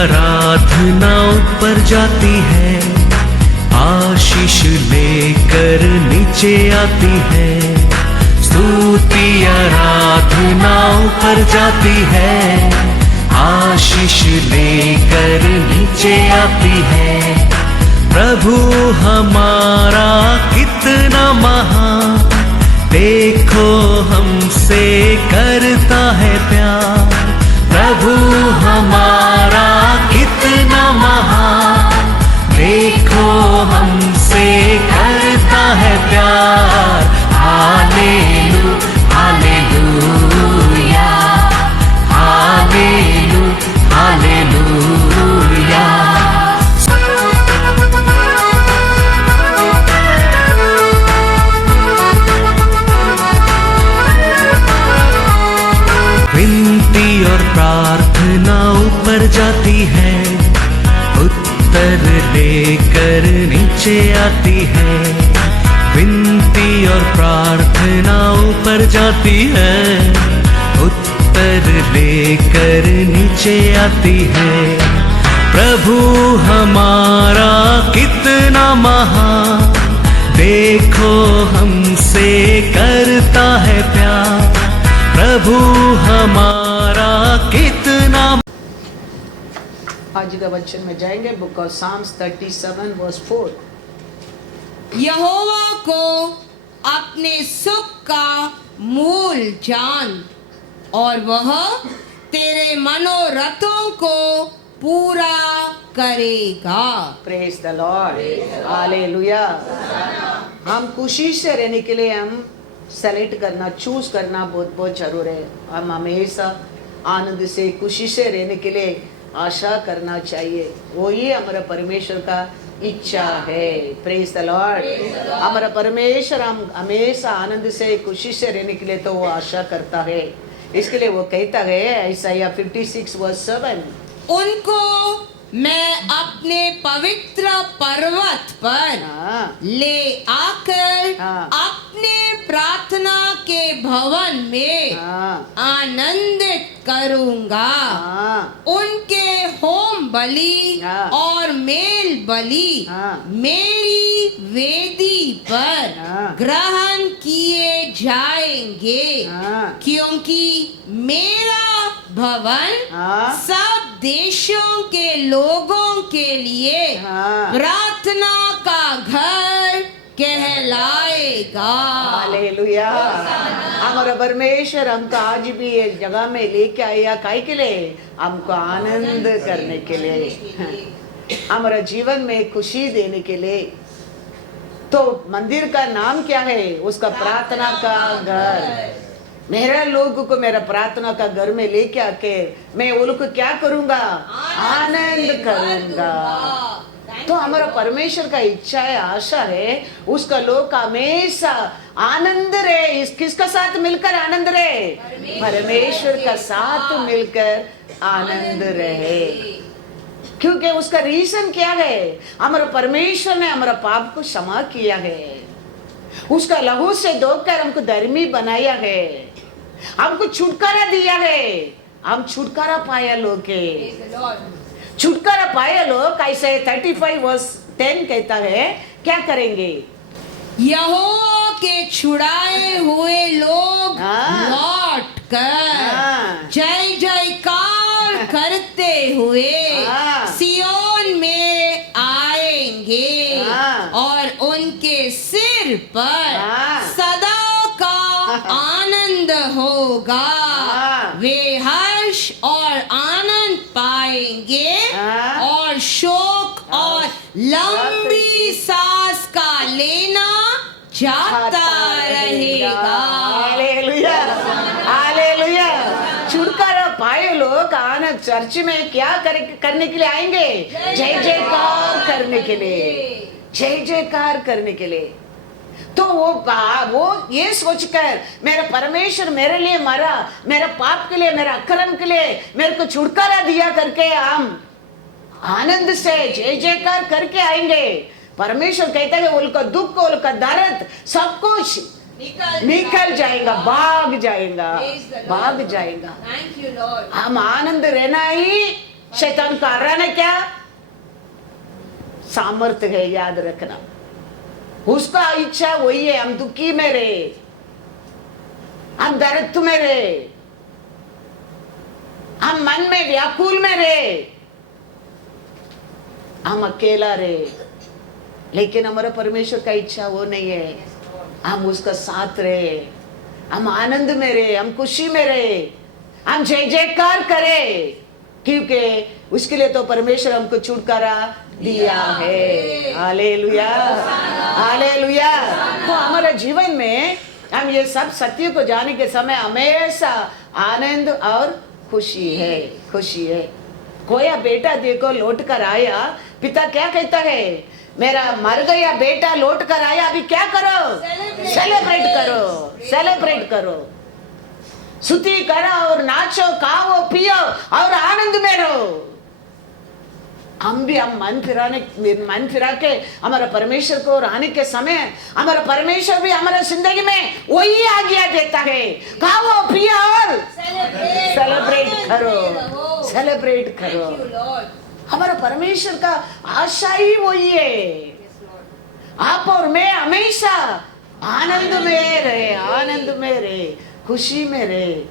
आराधना ऊपर जाती है, आशीष लेकर नीचे आती है। स्तुति आराधना ऊपर जाती है, आशीष लेकर नीचे आती है। प्रभु हमारा कितना महान, देखो हमसे करता है प्यार। प्रभु हमारा कितना महान, देखो हमसे करता है प्यार। हालेलू हालेलूया, हालेलू हालेलूया। विनती और प्रार्थना ऊपर जाती है, उत्तर लेकर नीचे आती है। विनती और प्रार्थना ऊपर जाती है, उत्तर लेकर नीचे आती है। प्रभु हमारा कितना महान, देखो हमसे करता है प्यार। प्रभु हमारा कितना। आज का वचन में जाएंगे बुक ऑफ साम्स 37 वर्स 4। यहोवा को अपने सुख का मूल जान, और वह तेरे मनोरथों को पूरा करेगा। Praise the Lord, hallelujah. हम खुशी से रहने के लिए हम सेलेक्ट करना, चूज करना बहुत बहुत जरूर है। हम हमेशा आनंद से खुशी से रहने के लिए आशा करना चाहिए। वही हमारा परमेश्वर का इच्छा है। Praise the Lord. हमारा परमेश्वर हम हमेशा आनंद से खुशी से रहने के लिए तो वो आशा करता है। इसके लिए वो कहता है यशायाह 56 वर्स 7, उनको मैं अपने पवित्र पर्वत पर ले आकर अपने प्रार्थना के भवन में आनंदित करूंगा। उनके होम बलि और मेल बलि मेरी वेदी पर ग्रहण किए जाएंगे, क्योंकि मेरा भवन सब देशों के लोगों के लिए प्रार्थना का घर कहलाएगा। हालेलुया। हमारा परमेश्वर हमको आज भी ये जगह में लेके आया, काहे के लिए? हमको आनंद करने के लिए, हमारा जीवन में खुशी देने के लिए। तो मंदिर का नाम क्या है? उसका प्रार्थना का घर। मेरा लोगों को मेरा प्रार्थना का घर में लेके आके मैं वो लोग को क्या करूंगा? आनंद करूंगा। तो हमारा परमेश्वर का इच्छा है, आशा है, उसका लोग हमेशा आनंद रहे। किसका साथ मिलकर आनंद रहे? परमेश्वर का साथ मिलकर आनंद रहे। क्योंकि उसका रीजन क्या है? हमारा परमेश्वर ने हमारा पाप को क्षमा किया है, उसका लहू से धोकर हमको धर्मी बनाया है, हमको छुटकारा दिया है। हम छुटकारा पाया लोग के, छुटकारा पाया लोग कैसे? 35 वर्स 10 कहता है क्या करेंगे? यहोवा के छुड़ाए हुए लोग लौट कर जय जयकार करते हुए सियोन में आएंगे, और उनके सिर पर सदा का आनंद होगा। वे हर्ष और आनंद पाएंगे, और शोक और लंबी सांस का लेना जाता रहेगा। Hallelujah, hallelujah. छुटकारा पाए लोग आनंद चर्च में क्या करने के लिए आएंगे? जय जयकार करने के लिए, जय जयकार करने के लिए। तो वो ये सोचकर मेरा परमेश्वर मेरे लिए मरा, मेरा पाप के लिए, मेरा अक्रम के लिए मेरे को छुटकारा दिया करके हम आनंद से जय जयकार करके आएंगे। परमेश्वर कहता है उनका दुख, उनका दर्द सब कुछ निकल जाएगा, भाग जाएगा, भाग जाएगा। हम आनंद रहना ही शैतान का कारण है क्या? सामर्थ्य है, याद रखना। उसका इच्छा वही है, हम दुखी में रहे, हम दर्द में रहे, हम मन में व्याकुल में रहे, हम अकेला रहे। लेकिन हमारा परमेश्वर का इच्छा वो नहीं है, हम उसका साथ रहे, हम आनंद में रहे, हम खुशी में रहे, हम जय जयकार करें, क्योंकि उसके लिए तो परमेश्वर हमको छुटकारा दिया है। Hallelujah, hallelujah. तो हमारे जीवन में हम ये सब सत्य को जाने के समय हमेशा आनंद और खुशी है, खुशी है। कोया बेटा देखो लौट कर आया, पिता क्या कहता है? मेरा मर गया बेटा लौट कर आया, अभी क्या करो? सेलिब्रेट करो, सेलिब्रेट करो, स्तुति करो और नाचो, खाओ, पियो और आनंद में रहो। हम भी हम मन फिरा के हमारा परमेश्वर को आने के समय हमारा परमेश्वर भी हमारा जिंदगी में वही आज्ञा देता है, खाओ पियो और सेलिब्रेट करो, सेलिब्रेट करो। हमारा परमेश्वर का आशा ही वही है, आप और मैं हमेशा आनंद में रहे, आनंद में रहे, खुशी में रहे।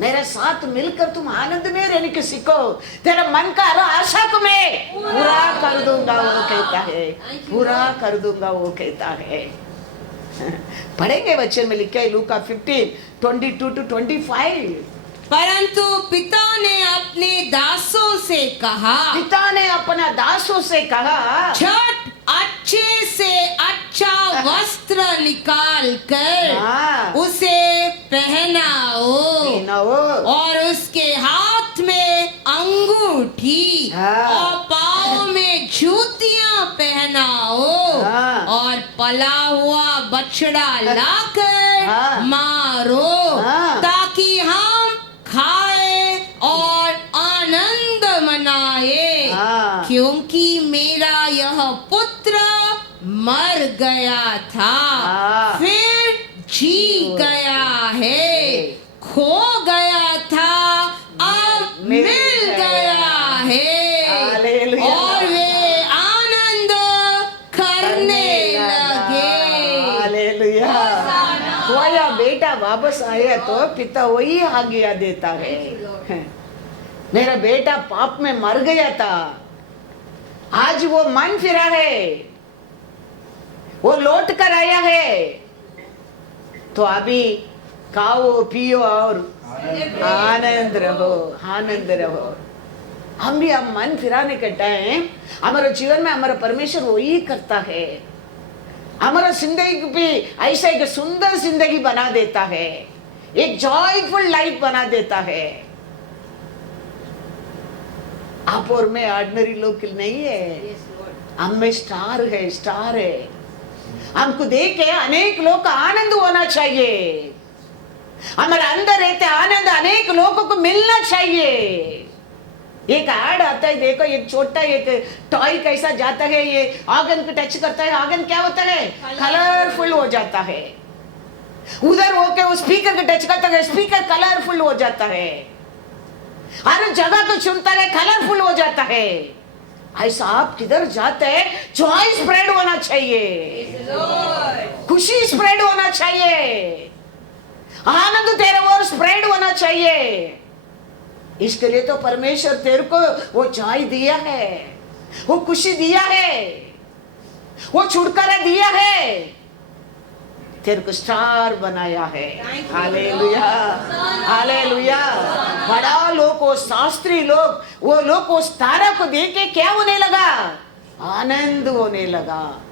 मेरे साथ मिलकर तुम आनंद में रहने की सीखो, तेरा मन का हर आशा को मैं पूरा कर दूंगा, वो कहता है, पूरा कर दूंगा, वो कहता है। पढ़ेंगे वचन में लिखा है लूका 15:22-25। परंतु पिता ने अपने दासों से कहा, पिता ने अपना दासों से कहा, झट अच्छे से अच्छा वस्त्र निकाल कर उसे पहनाओ और उसके हाथ में अंगूठी और पाँव में जूतियां पहनाओ और पला हुआ बछड़ा लाकर मारो, ताकि हम खाए और आनंद मनाए, क्योंकि मेरा यह पुत्र मर गया था फिर जी गया है, खो गया था अब मिल गया है, और वे आनंद करने लगे। हालेलुया। खोया बेटा वापस आया तो पिता वही आज्ञा देता है। मेरा बेटा पाप में मर गया था, आज वो मन फिरा है, वो लौट कर आया है, तो अभी खाओ पियो और आनंद रहो, आनंद रहो। हम भी हम मन फिराने के टाइम हमारे जीवन में हमारा परमेश्वर वही करता है, हमारा जिंदगी भी ऐसा एक सुंदर जिंदगी बना देता है, एक जॉयफुल लाइफ बना देता है। आप और मैं ऑर्डिनरी लोग नहीं है, हम में स्टार है, स्टार है। हमको देख के अनेक लोग का आनंद होना चाहिए, हमारे अंदर रहते आनंद अनेक लोगों को मिलना चाहिए। एक ऐड आता है, देखो एक छोटा एक टॉय कैसा जाता है, ये ऑर्गन को टच करता है, ऑर्गन क्या होता है? कलरफुल हो जाता है। उधर होके वो स्पीकर को टच करता है, स्पीकर कलरफुल हो जाता है, हर जगह को सुनता है, कलरफुल हो जाता है। ऐसा आप किधर जाते हैं, जॉय स्प्रेड होना चाहिए, खुशी स्प्रेड होना चाहिए, आनंद तेरे ओर स्प्रेड होना चाहिए। इसके लिए तो परमेश्वर तेरे को वो जॉय दिया है, वो खुशी दिया है, वो छुटकारा दिया है, तेरे को स्टार बनाया है। Hallelujah, hallelujah. बड़ा लोग, वो शास्त्री लोग, वो लोग उस तारा को देख के क्या होने लगा? आनंद होने लगा।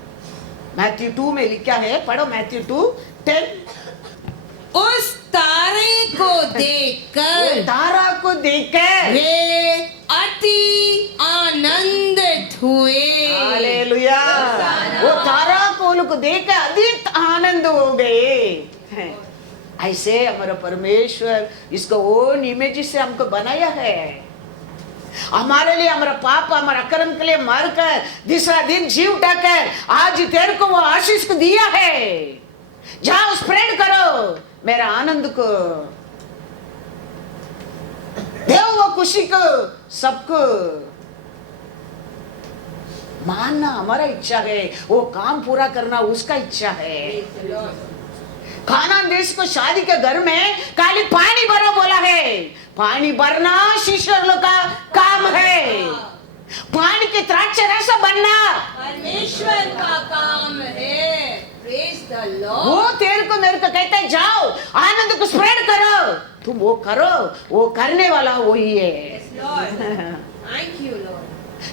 मैथ्यू 2 में लिखा है, पढ़ो मैथ्यू 2:10। उस तारे को देखकर, तारा को देखकर वे अति आनंदित हुए। हालेलुया। वो तारा को उनको देखकर अधिक आनंद हो गए। ऐसे हमारा परमेश्वर इसको ओन इमेज से हमको बनाया है, हमारे लिए, हमारा पाप, हमारा अकर्म के लिए मरकर दूसरा दिन जी उठाकर आज तेरे को वो आशीष को दिया है। जाओ स्प्रेड करो मेरा आनंद को। देव वो खुशी को, सबको मानना हमारा इच्छा है, वो काम पूरा करना उसका इच्छा है। कानान देश को शादी के घर में खाली पानी भरो बोला है, पानी भरना शिष्य लोग का काम है। पानी के द्राक्षे रस बनना परमेश्वर का काम है। Praise the Lord. वो तेरे को मेरे को कहता है जाओ आनंद को स्प्रेड करो, तुम वो करो, वो करने वाला वही है। Yes, Lord. Thank you, Lord.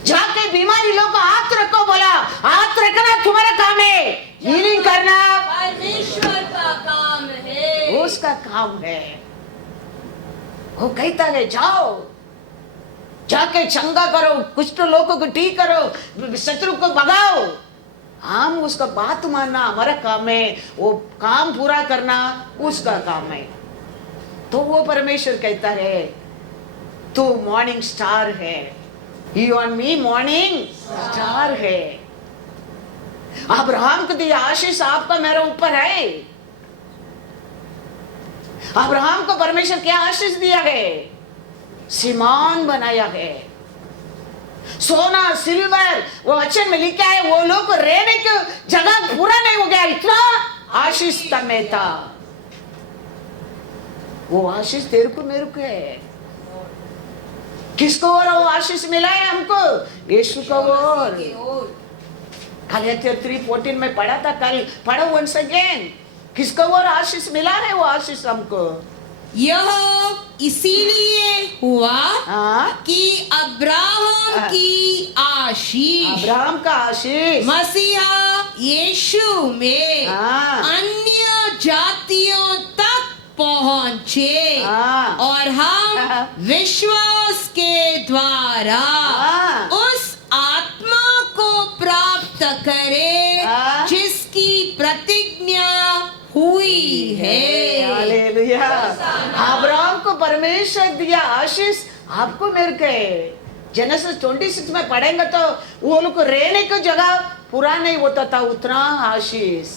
जाके बीमारी लोग को हाथ रखो बोला, हाथ रखना तुम्हारा काम है, हीलिंग करना परमेश्वर का काम है। उसका काम है। वो कहता है जाओ जाके चंगा करो, कुछ तो लोगों को ठीक करो, शत्रु को भगाओ। हम उसका बात मानना हमारा काम है, वो काम पूरा करना उसका काम है। तो वो परमेश्वर कहता है तू मॉर्निंग स्टार है, you and me morning star है। अब्राहम को दिया आशीष आपका मेरे ऊपर है। अब्राहम को परमेश्वर क्या आशीष दिया है? सीमान बनाया है, सोना सिल्वर, वो वचन में लिखा है वो लोग रहने की जगह पूरा नहीं हो गया, इतना आशीष तमें था। वो आशीष तेरे को मेरे को है। किसको और वो आशीष मिला है हमको? यीशु को और। गलातियर 3:14 में पढ़ा था, कल पढ़ो वंस अगेन। किसको और आशीष मिला है? वो आशीष हमको यह इसीलिए हुआ कि अब्राहम की आशीष, अब्राहम का आशीष मसीहा यीशु में अन्य जातियों तक पहुँचे और हम विश्वास के द्वारा उस आत्मा को प्राप्त करें जिसकी प्रतिज्ञा हुई है। हालेलुया। अब्राहम को परमेश्वर दिया आशीष आपको मेरे को। जेनेसिस 26 में पढ़ेंगे तो वो लोग को रहने की जगह पूरा नहीं होता था, उतना आशीष।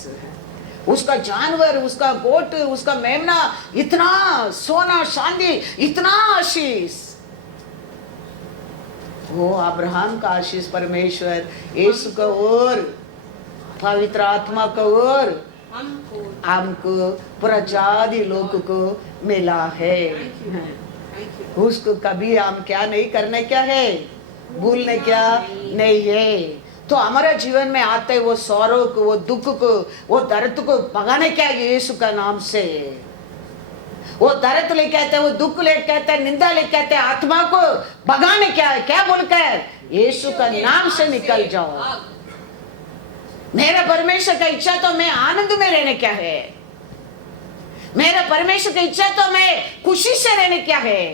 उसका जानवर, उसका गोट, उसका मेमना, इतना सोना चांदी, इतना आशीष। वो अब्राहम का आशीष परमेश्वर यीशु का और पवित्र आत्मा का और हमको प्रजाति लोग को मिला है। उसको कभी हम क्या नहीं करने क्या है, भूलने क्या नहीं है। तो हमारा जीवन में आते वो सौरों को, वो दुख को, वो दर्द को भगाने क्या यीशु का नाम से। वो दर्द ले कहते, वो दुख ले कहते, निंदा ले कहते, आत्मा को भगाने क्या है, क्या बोलकर यीशु का नाम से निकल जाओ। मेरा परमेश्वर का इच्छा तो मैं आनंद में रहने क्या है, मेरा परमेश्वर की इच्छा तो मैं खुशी से रहने क्या है।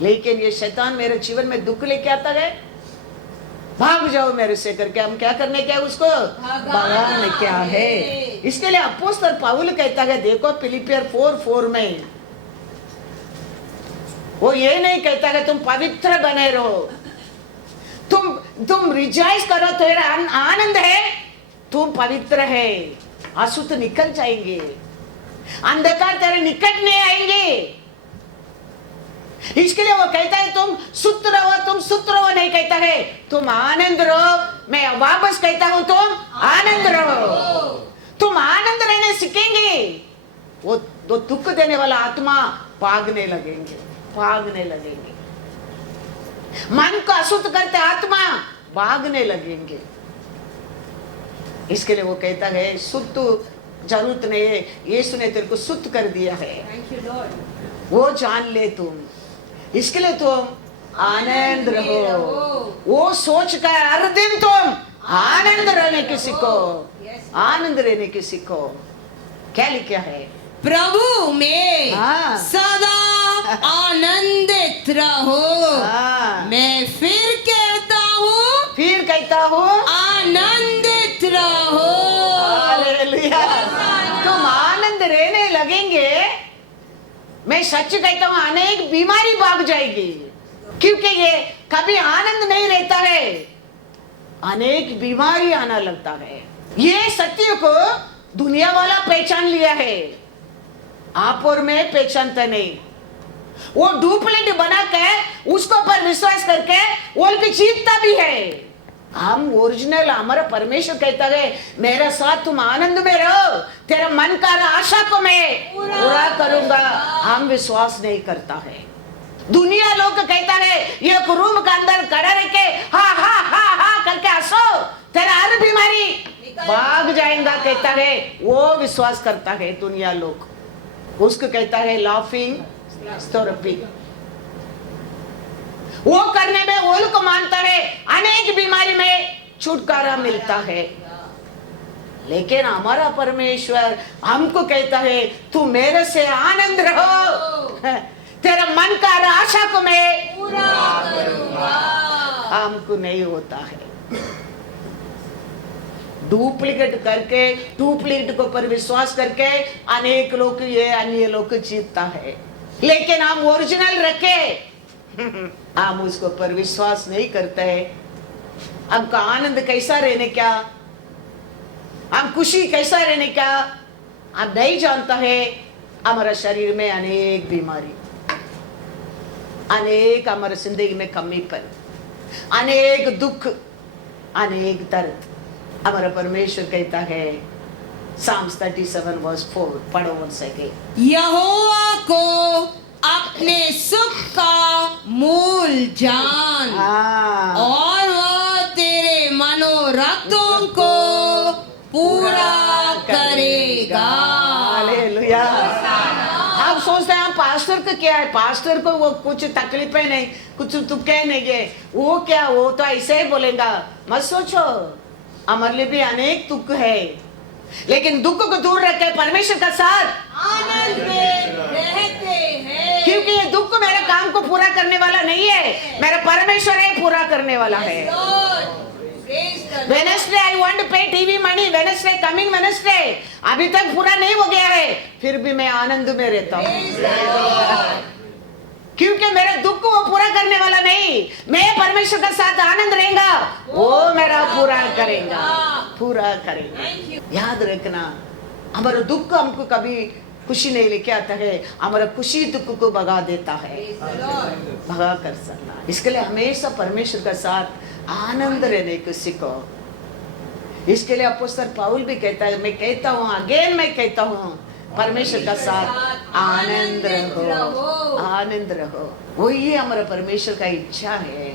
लेकिन ये शैतान मेरे जीवन में दुख लेके आता है, भाग जाओ मेरे से करके हम क्या करने क्या है, उसको भगाने क्या है। इसके लिए अपोस्तल पौल कहता है, देखो फिलिपियर 4:4 में वो ये नहीं कहता है तुम पवित्र बने रहो, तुम रिजॉइस करो, तेरा आनंद है, तुम पवित्र है, अशुद्ध निकल जाएंगे, अंधकार तेरे निकट नहीं आएंगे। इसके लिए वो कहता है तुम शुद्ध रहो, तुम शुद्ध रहो नहीं कहता है, तुम आनंद रहो। मैं वापस कहता हूं तुम आनंद रहो। तुम आनंद रहने सीखेंगे, वो दो दुख देने वाला आत्मा भागने लगेंगे, भागने लगेंगे। मन को अशुद्ध करते आत्मा भागने लगेंगे। इसके लिए वो कहता है शुद्ध जरूरत नहीं है, यीशु ने तेरे को शुद्ध कर दिया है, वो जान ले तुम। इसके लिए तुम आनंद रहो, वो सोच कर हर दिन तुम आनंद रहने की सीखो, आनंद रहने की सीखो। क्या लिखा है? प्रभु में सदा आनंदित रहो। मैं फिर कहता हूँ आनंदित रहो। हालेलुया। तुम आनंद रहने लगेंगे, मैं सच कहता हूँ अनेक बीमारी भाग जाएगी, क्योंकि ये कभी आनंद नहीं रहता है, अनेक बीमारी आना लगता है। ये सत्य को दुनिया वाला पहचान लिया है, आप और मैं पहचानता नहीं। वो डुप्लीकेट बना के उसको पर विश्वास करके वो लोग जीतता भी है। हम ओरिजिनल हमारा परमेश्वर कहता है मेरे साथ तुम आनंद में रहो, तेरा मन का आशा को मैं पूरा करूंगा। हम विश्वास नहीं करता है। दुनिया लोग कहता है एक रूम के अंदर खड़ा रह के हा हा हा हा करके हंसो, तेरा हर बीमारी भाग जाएगा कहता है, वो विश्वास करता है दुनिया लोग। उसको कहता है लाफिंग थेरेपी। वो करने में वो लोग मानता है अनेक बीमारी में छुटकारा मिलता है। लेकिन हमारा परमेश्वर हमको कहता है तू मेरे से आनंद रहो, तेरा मन का आशा को मैं पूरा करूंगा। हमको नहीं होता है। डुप्लीकेट करके, डुप्लीकेट को पर विश्वास करके अनेक लोग ये अन्य लोग जीतता है। लेकिन हम ओरिजिनल रखे हम उसको पर विश्वास नहीं करते हैं। हमका आनंद कैसा रहने क्या, हम खुशी कैसा रहने क्या हम नहीं जानता है। हमारा शरीर में अनेक बीमारी, अनेक हमारे जिंदगी में कमीपन, अनेक दुख, अनेक दर्द। हमारा परमेश्वर कहता है Psalms 37 verse 4 पढ़ो once again। यहोवा को अपने सुख का मूल जान और वह तेरे मनोरथों को पूरा करेगा। हालेलुया। आप सोचते हैं पास्टर का क्या है, पास्टर को वो कुछ तकलीफें नहीं, कुछ दुखे नहीं है, वो क्या, वो तो ऐसे ही बोलेगा। मत सोचो, हमारे लिए भी अनेक दुख है, लेकिन दुख को दूर रख के परमेश्वर का साथ आनंद में रहते हैं। क्योंकि ये दुख मेरे काम को पूरा करने वाला नहीं है, मेरा परमेश्वर है पूरा करने वाला है। वेडनेसडे आई वांट टू पे TV money, Wednesday coming Wednesday अभी तक पूरा नहीं हो गया है, फिर भी मैं आनंद में रहता हूँ। क्योंकि मेरा दुख को वो पूरा करने वाला नहीं, मैं परमेश्वर का साथ आनंद रहेगा, वो मेरा पूरा करेगा, पूरा करेगा। याद रखना, हमारा दुख हमको कभी खुशी नहीं लेके आता है, हमारा खुशी दुख को भगा देता है, भगा कर सकना। इसके लिए हमेशा परमेश्वर का साथ आनंद रहने को सीखो। इसके लिए अपोस्तल पौल भी कहता है, मैं कहता हूँ अगेन, मैं कहता हूँ परमेश्वर का साथ आनंद रहो, आनंद रहो। वही हमारा परमेश्वर का इच्छा है।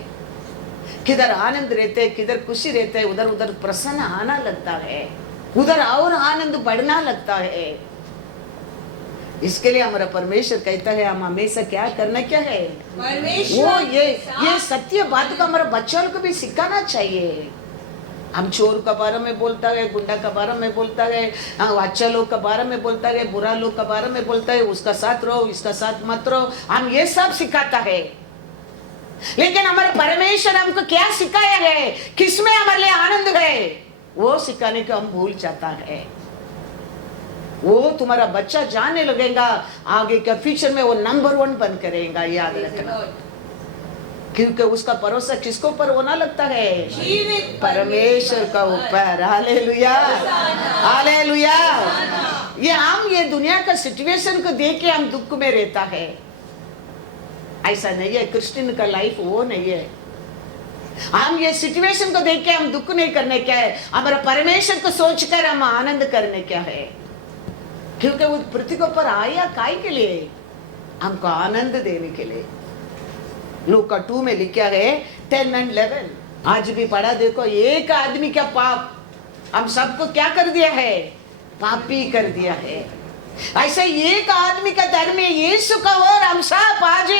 किधर आनंद रहते, किधर खुशी रहते, उधर उधर प्रसन्न आना लगता है, उधर और आनंद बढ़ना लगता है। इसके लिए हमारा परमेश्वर कहता है हम हमेशा क्या करना क्या है, वो ये सत्य बात को हमारे बच्चों को भी सिखाना चाहिए। हम चोर के बारे में बोलता है, गुंडा के बारे में बोलता है, अच्छा लोग के बारे में बोलता है, बुरा लोग के बारे में बोलता है, उसका साथ रहो, इसका साथ मत रहो, हम ये सब सिखाता है। लेकिन हमारे परमेश्वर हमको क्या सिखाया है, किसमें हमारे लिए आनंद है, वो सिखाने को हम भूल जाता है। वो तुम्हारा बच्चा जानने लगेगा, आगे का फ्यूचर में वो नंबर 1 बन करेगा, याद रखना। क्योंकि उसका भरोसा किसको ऊपर होना लगता है, परमेश्वर का ऊपर। Hallelujah, hallelujah. ये दुनिया का सिचुएशन को देख के हम दुख में रहता है, ऐसा नहीं है। क्रिश्चियन का लाइफ वो नहीं है। हम ये सिचुएशन को देख के हम दुख नहीं करने क्या है, हमारा परमेश्वर को सोचकर हम आनंद करने क्या है। क्योंकि वो पृथ्वी के ऊपर आया काय के लिए, हमको आनंद देने के लिए। लूका 2 में लिखा है 10 and 11। आज भी पढ़ा देखो, एक आदमी का पाप हम सबको क्या कर दिया है, पापी कर दिया है। ऐसे एक आदमी का धर्मी यीशु का, और हम सब आज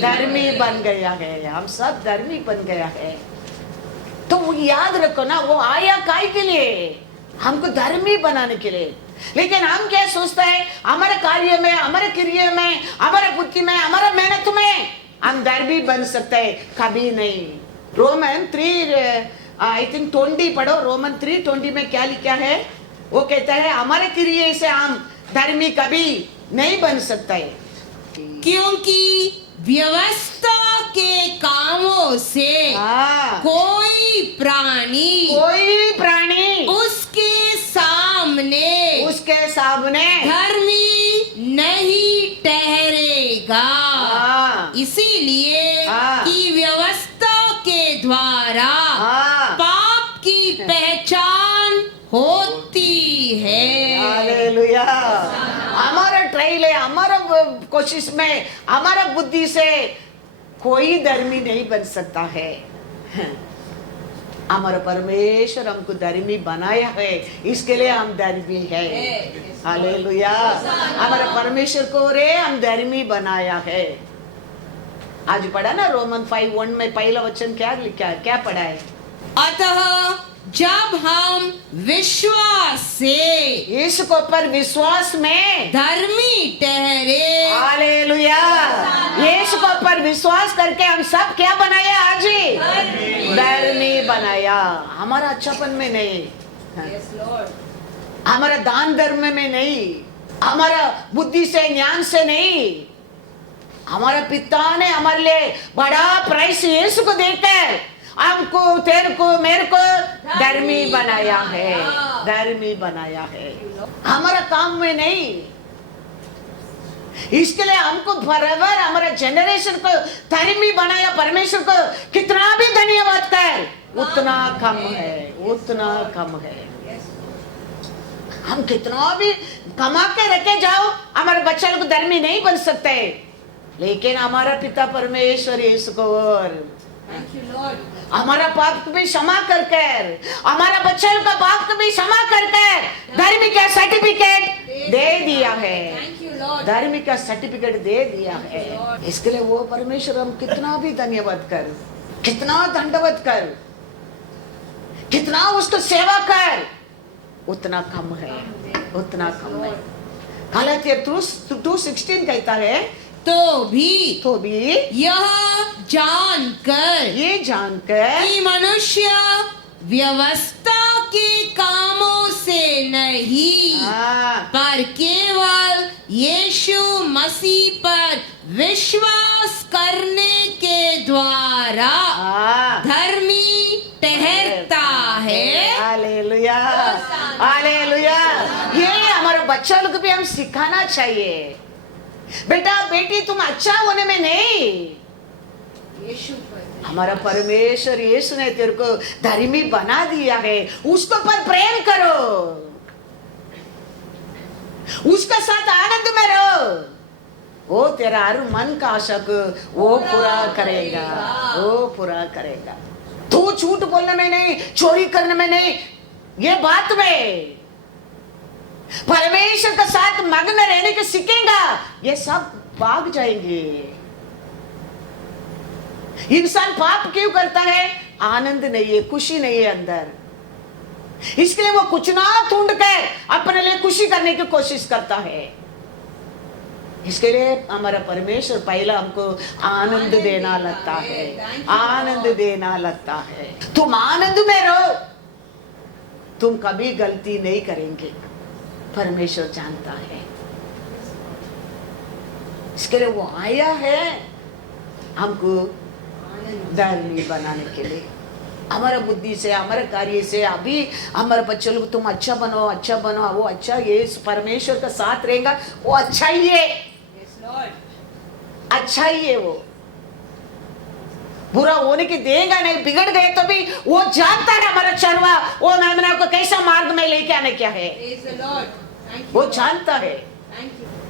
धर्मी बन गया है, हम सब धर्मी बन गया है। तो वो याद रखो ना, वो आया काय के लिए, हमको धर्मी बनाने के लिए। लेकिन हम क्या सोचते हैं, हमारे कार्य में, हमारे क्रिया में, हमारे बुद्धि में, हमारा मेहनत में हम धर्मी बन सकते हैं, कभी नहीं। रोमन 3 आई थिंक 20 पढ़ो। रोमन 3:20 में क्या लिखा है, वो कहता है हमारे क्रिया से हम धर्मी कभी नहीं बन सकता है, क्योंकि व्यवस्था के कामों से कोई प्राणी उसके सामने धर्मी नहीं ठहरेगा। इसीलिए हाँ। कि व्यवस्था के द्वारा हाँ। पाप की पहचान होती है। हालेलुया। हमारा ट्रायल है, हमारा कोशिश में, हमारा बुद्धि से कोई धर्मी नहीं बन सकता है। हमारा परमेश्वर हमको धर्मी बनाया है, इसके लिए हम धर्मी है। हालेलुया। हमारा परमेश्वर को रे हम धर्मी बनाया है। आज पढ़ा ना रोमन 5:1 में पहला वचन क्या लिखा है, क्या पढ़ा है? अतः जब हम विश्वास से यीशु को पर विश्वास में धर्मी ठहरे, हालेलुया। यीशु को पर विश्वास करके हम सब क्या बनाया? आज धर्मी बनाया। हमारा अच्छापन में नहीं, हमारा दान धर्म में नहीं, हमारा बुद्धि से ज्ञान से नहीं, हमारा पिता ने हमारे लिए बड़ा प्राइस यीशु को देकर हमको, तेरे को, मेरे को धर्मी बनाया है, धर्मी बनाया है। हमारा काम में नहीं, इसके लिए हमको बराबर हमारा जनरेशन को धर्मी बनाया। परमेश्वर को कितना भी धन्यवाद कर उतना कम है, उतना कम है। हम कितना भी कमा के रखे जाओ, हमारे बच्चे लोग धर्मी नहीं बन सकते, लेकिन हमारा पिता परमेश्वर यीशु को और हमारा पाप को भी क्षमा कर कर, हमारा बच्चे का पाप को भी क्षमा कर कर धर्मी का सर्टिफिकेट दे दिया है, धर्मी का सर्टिफिकेट दे दिया है। इसके लिए वो परमेश्वर हम कितना भी धन्यवाद कर, कितना दंडवत कर, कितना उसको सेवा कर, उतना कम है, उतना कम है। गलातियर 2:16 कहता है तो भी यह जानकर ये जानकर कि मनुष्य व्यवस्था के कामों से नहीं, पर केवल यीशु मसीह पर विश्वास करने के द्वारा धर्मी ठहरता है। Hallelujah, hallelujah. ये हमारे बच्चों लोग भी हम सिखाना चाहिए। बेटा बेटी तुम अच्छा होने में नहीं, हमारा परमेश्वर यीशु ने तेरे को धर्मी बना दिया है, उसको पर प्रेम करो, उसके साथ आनंद में रहो, वो तेरा हर मन का आशा को वो पूरा करेगा, वो पूरा करेगा। तू झूठ बोलने में नहीं, चोरी करने में नहीं, ये बात में परमेश्वर के साथ मग्न रहने के सीखेगा, ये सब भाग जाएंगे। इंसान पाप क्यों करता है? आनंद नहीं है, खुशी नहीं है अंदर, इसके लिए वो कुछ ना ढूंढ कर अपने लिए खुशी करने की कोशिश करता है। इसके लिए हमारा परमेश्वर पहला हमको आनंद देना लगता है, आनंद देना लगता है। तुम आनंद में रहो, तुम कभी गलती नहीं करेंगे, परमेश्वर जानता है। इसके लिए वो आया है हमको धर्मी बनाने के लिए, हमारा बुद्धि से, हमारे कार्य से। अभी हमारे बच्चे लोग तुम अच्छा बनो, अच्छा बनो, वो अच्छा, ये परमेश्वर का साथ रहेगा, वो अच्छा ही है, अच्छा ही है। वो बुरा होने की देगा नहीं, बिगड़ गए तो भी वो जानता है हमारा चरवा, वो मेमना को कैसा मार्ग में लेके आने क्या है, वो जानता है,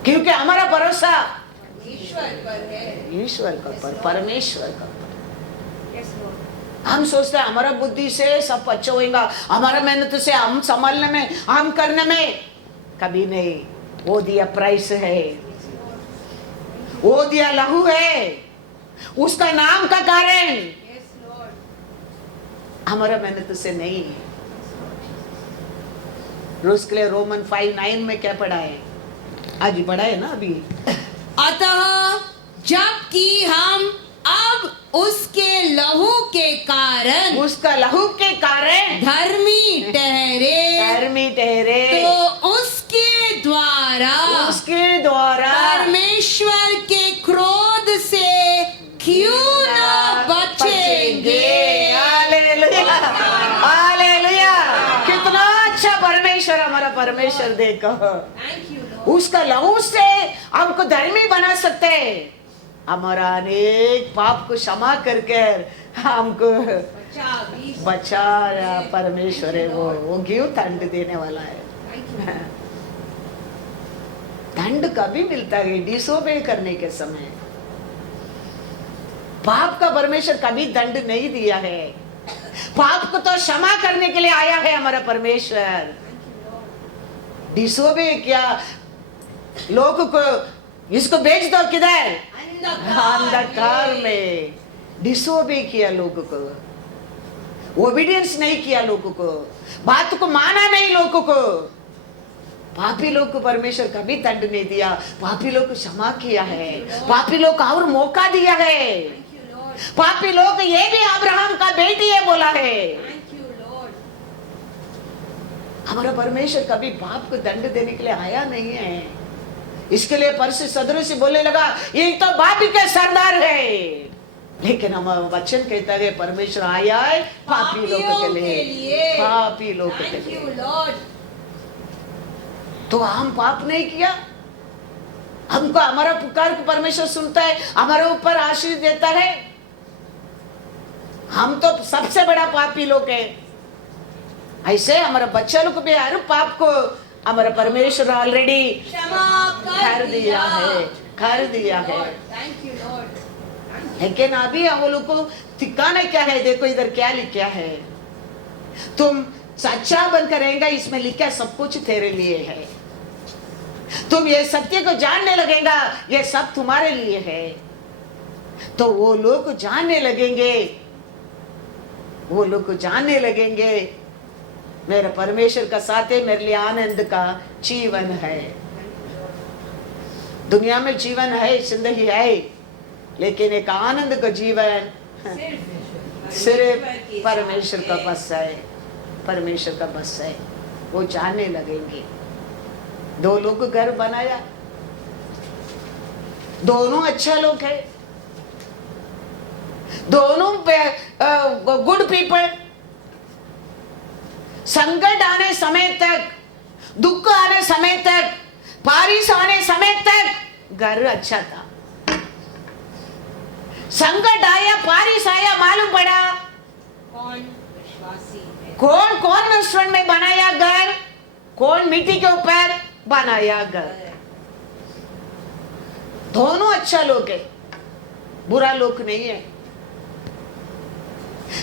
क्योंकि हमारा भरोसा ईश्वर का पर, परमेश्वर का पर। हम सोचते हैं हमारा बुद्धि से सब अच्छा होगा, हमारा मेहनत से हम संभालने में, हम करने में, कभी नहीं। वो दिया प्राइस है, वो दिया लहू है, उसका नाम का कारण हमारा मेहनत से नहीं है। रोज के लिए रोमन 5:9 में क्या पढ़ा है? आज ही पढ़ा है ना अभी। अतः जबकि हम अब उसके लहू के कारण, उसका लहू के कारण धर्मी ठहरे, तो उसके द्वारा परमेश्वर के क्रोध से क्यों न बचेंगे। Hallelujah, hallelujah. कितना अच्छा परमेश्वर, हमारा परमेश्वर देखो, उसका लहू से हमको धर्मी बना सकते हैं। हमारा अनेक पाप को क्षमा करके हमको बचा रहा परमेश्वर है। वो क्यों दंड देने वाला है? दंड कभी मिलता है? डिसोबे करने के समय। पाप का परमेश्वर कभी दंड नहीं दिया है। पाप को तो क्षमा करने के लिए आया है हमारा परमेश्वर। डिसोबे क्या? लोग को इसको भेज दो किधर? अंधकार में। डिसोबे किया लोगों को, ओबीडियंस नहीं किया लोगों को, बात को माना नहीं लोगों को। पापी लोग को परमेश्वर कभी दंड नहीं दिया, पापी लोग को क्षमा किया है, पापी लोग को और मौका दिया है। पापी लोग ये भी अब्राहम का बेटी है बोला है। हमारा परमेश्वर कभी पाप को दंड देने के लिए आया नहीं है। इसके लिए परिशुद्ध सदरों से बोलने लगा ये तो पापी के सरदार है। लेकिन हम वचन कहता है परमेश्वर आया है पापी लोगों के लिए, पापी लोगों के लिए। तो हम पाप नहीं किया, हमको हमारा पुकार को परमेश्वर सुनता है, हमारे ऊपर आशीष देता है। हम तो सबसे बड़ा पापी लोग है। ऐसे हमारा बच्चा लोग भी हर पाप को हमारा परमेश्वर ऑलरेडी कर दिया है, कर दिया है। लेकिन अभी हम लोग को ठिकाना क्या है? देखो इधर क्या लिखा है, तुम सच्चा बनकर रहेगा, इसमें लिखा सब कुछ तेरे लिए है। तुम ये सत्य को जानने लगेगा, ये सब तुम्हारे लिए है। तो वो लोग जानने लगेंगे, वो लोग जानने लगेंगे मेरा परमेश्वर का साथ है, मेरे लिए आनंद का जीवन है। दुनिया में जीवन है, जिंदगी है, लेकिन एक आनंद का जीवन सिर्फ परमेश्वर का बस है, परमेश्वर का बस है। वो जानने लगेंगे। दो लोग घर बनाया, दोनों अच्छा लोग है, दोनों गुड पीपल। संकट आने समय तक, दुख आने समय तक, बारिश आने समय तक घर अच्छा था। संकट आया, बारिश आया, मालूम पड़ा कौन विश्वासी है, कौन रेस्टोरेंट में बनाया घर, कौन मिट्टी के ऊपर बनाया घर। दोनों अच्छा लोग है, बुरा लोग नहीं है।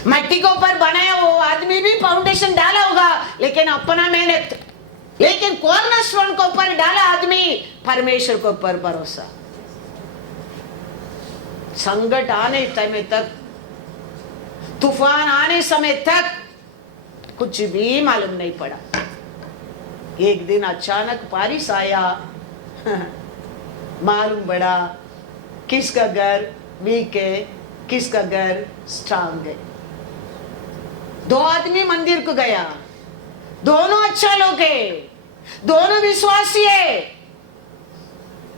मिट्टी के ऊपर बनाया वो आदमी भी फाउंडेशन डाला होगा, लेकिन अपना मेहनत। लेकिन कॉर्नरस्टोन के ऊपर डाला आदमी, परमेश्वर के ऊपर भरोसा। संकट आने समय तक, तूफान आने समय तक कुछ भी मालूम नहीं पड़ा। एक दिन अचानक बारिश आया, मालूम पड़ा किसका घर वीक है, किसका घर स्ट्रांग है। दो आदमी मंदिर को गया, दोनों अच्छा लोग है, दोनों विश्वासी है,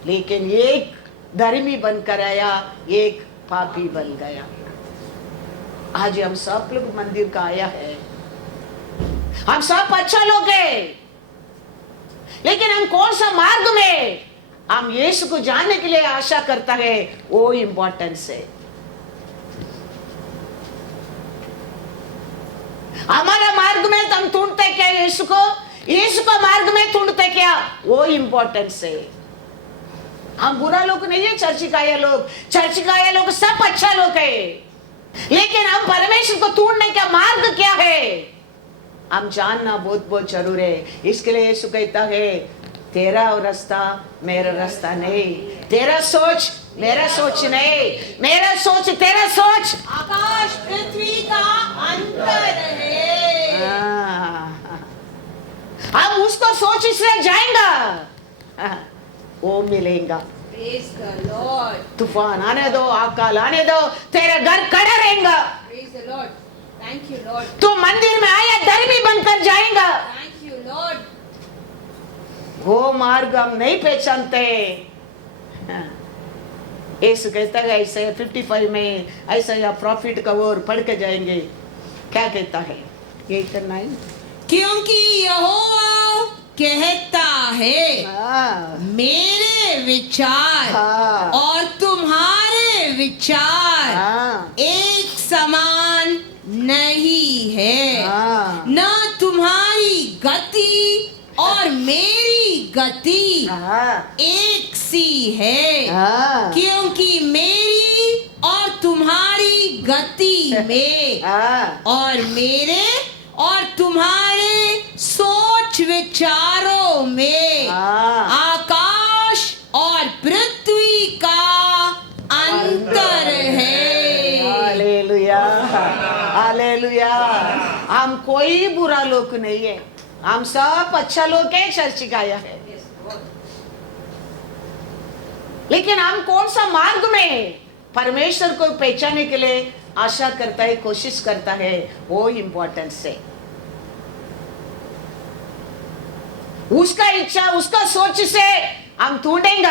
लेकिन एक धर्मी बनकर आया, एक पापी बन गया। आज हम सब लोग मंदिर का आया है, हम सब अच्छा लोग है, लेकिन हम कौन सा मार्ग में हम यीशु को जानने के लिए आशा करता है, वो इंपॉर्टेंस है। हमारा मार्ग में हम ढूंढते क्या यीशु को, यीशु को मार्ग में ढूंढते क्या, वो इंपॉर्टेंस है। हम बुरा लोग नहीं है, चर्चिकाया लोग सब अच्छा लोग है, लेकिन हम परमेश्वर को ढूंढने का मार्ग क्या है हम जानना बहुत बहुत जरूर है। इसके लिए यीशु कहता है तेरा रास्ता मेरा रास्ता नहीं, तेरा सोच मेरा सोच नहीं, मेरा सोच तेरा सोच, आकाश पृथ्वी का अंतर है। हम उसको सोच इसलिए जाएगा, वो मिलेगा। Praise the Lord. तूफान आने दो, अकाल आने दो, तेरा घर खड़ा रहेगा। Praise the Lord. Thank you Lord. तू मंदिर में आया धर्मी बनकर जाएगा। Thank you Lord. वो मार्ग हम नहीं पहचानते। यीशु कहता है ऐसे 55 में ऐसा या प्रॉफिट का वो पढ़ के जाएंगे, क्या कहता है 8-9, क्योंकि यहोवा कहता है मेरे विचार और तुम्हारे विचार हाँ, एक समान नहीं है, हाँ, न तुम्हारी गति और मेरी गति हाँ, एक सी है, हाँ, क्योंकि मेरी और तुम्हारी गति में हाँ, और मेरे और तुम्हारे सोच विचारों में हाँ, आकाश और पृथ्वी का अंतर है। Hallelujah, hallelujah. हम कोई बुरा लोग नहीं है, हम सब अच्छा लोग है, चर्च गाया है। लेकिन हम कौन सा मार्ग में परमेश्वर को पहचानने के लिए आशा करता है, कोशिश करता है, वो इम्पोर्टेंस है। उसका इच्छा, उसका सोच से हम ढूंढेंगे,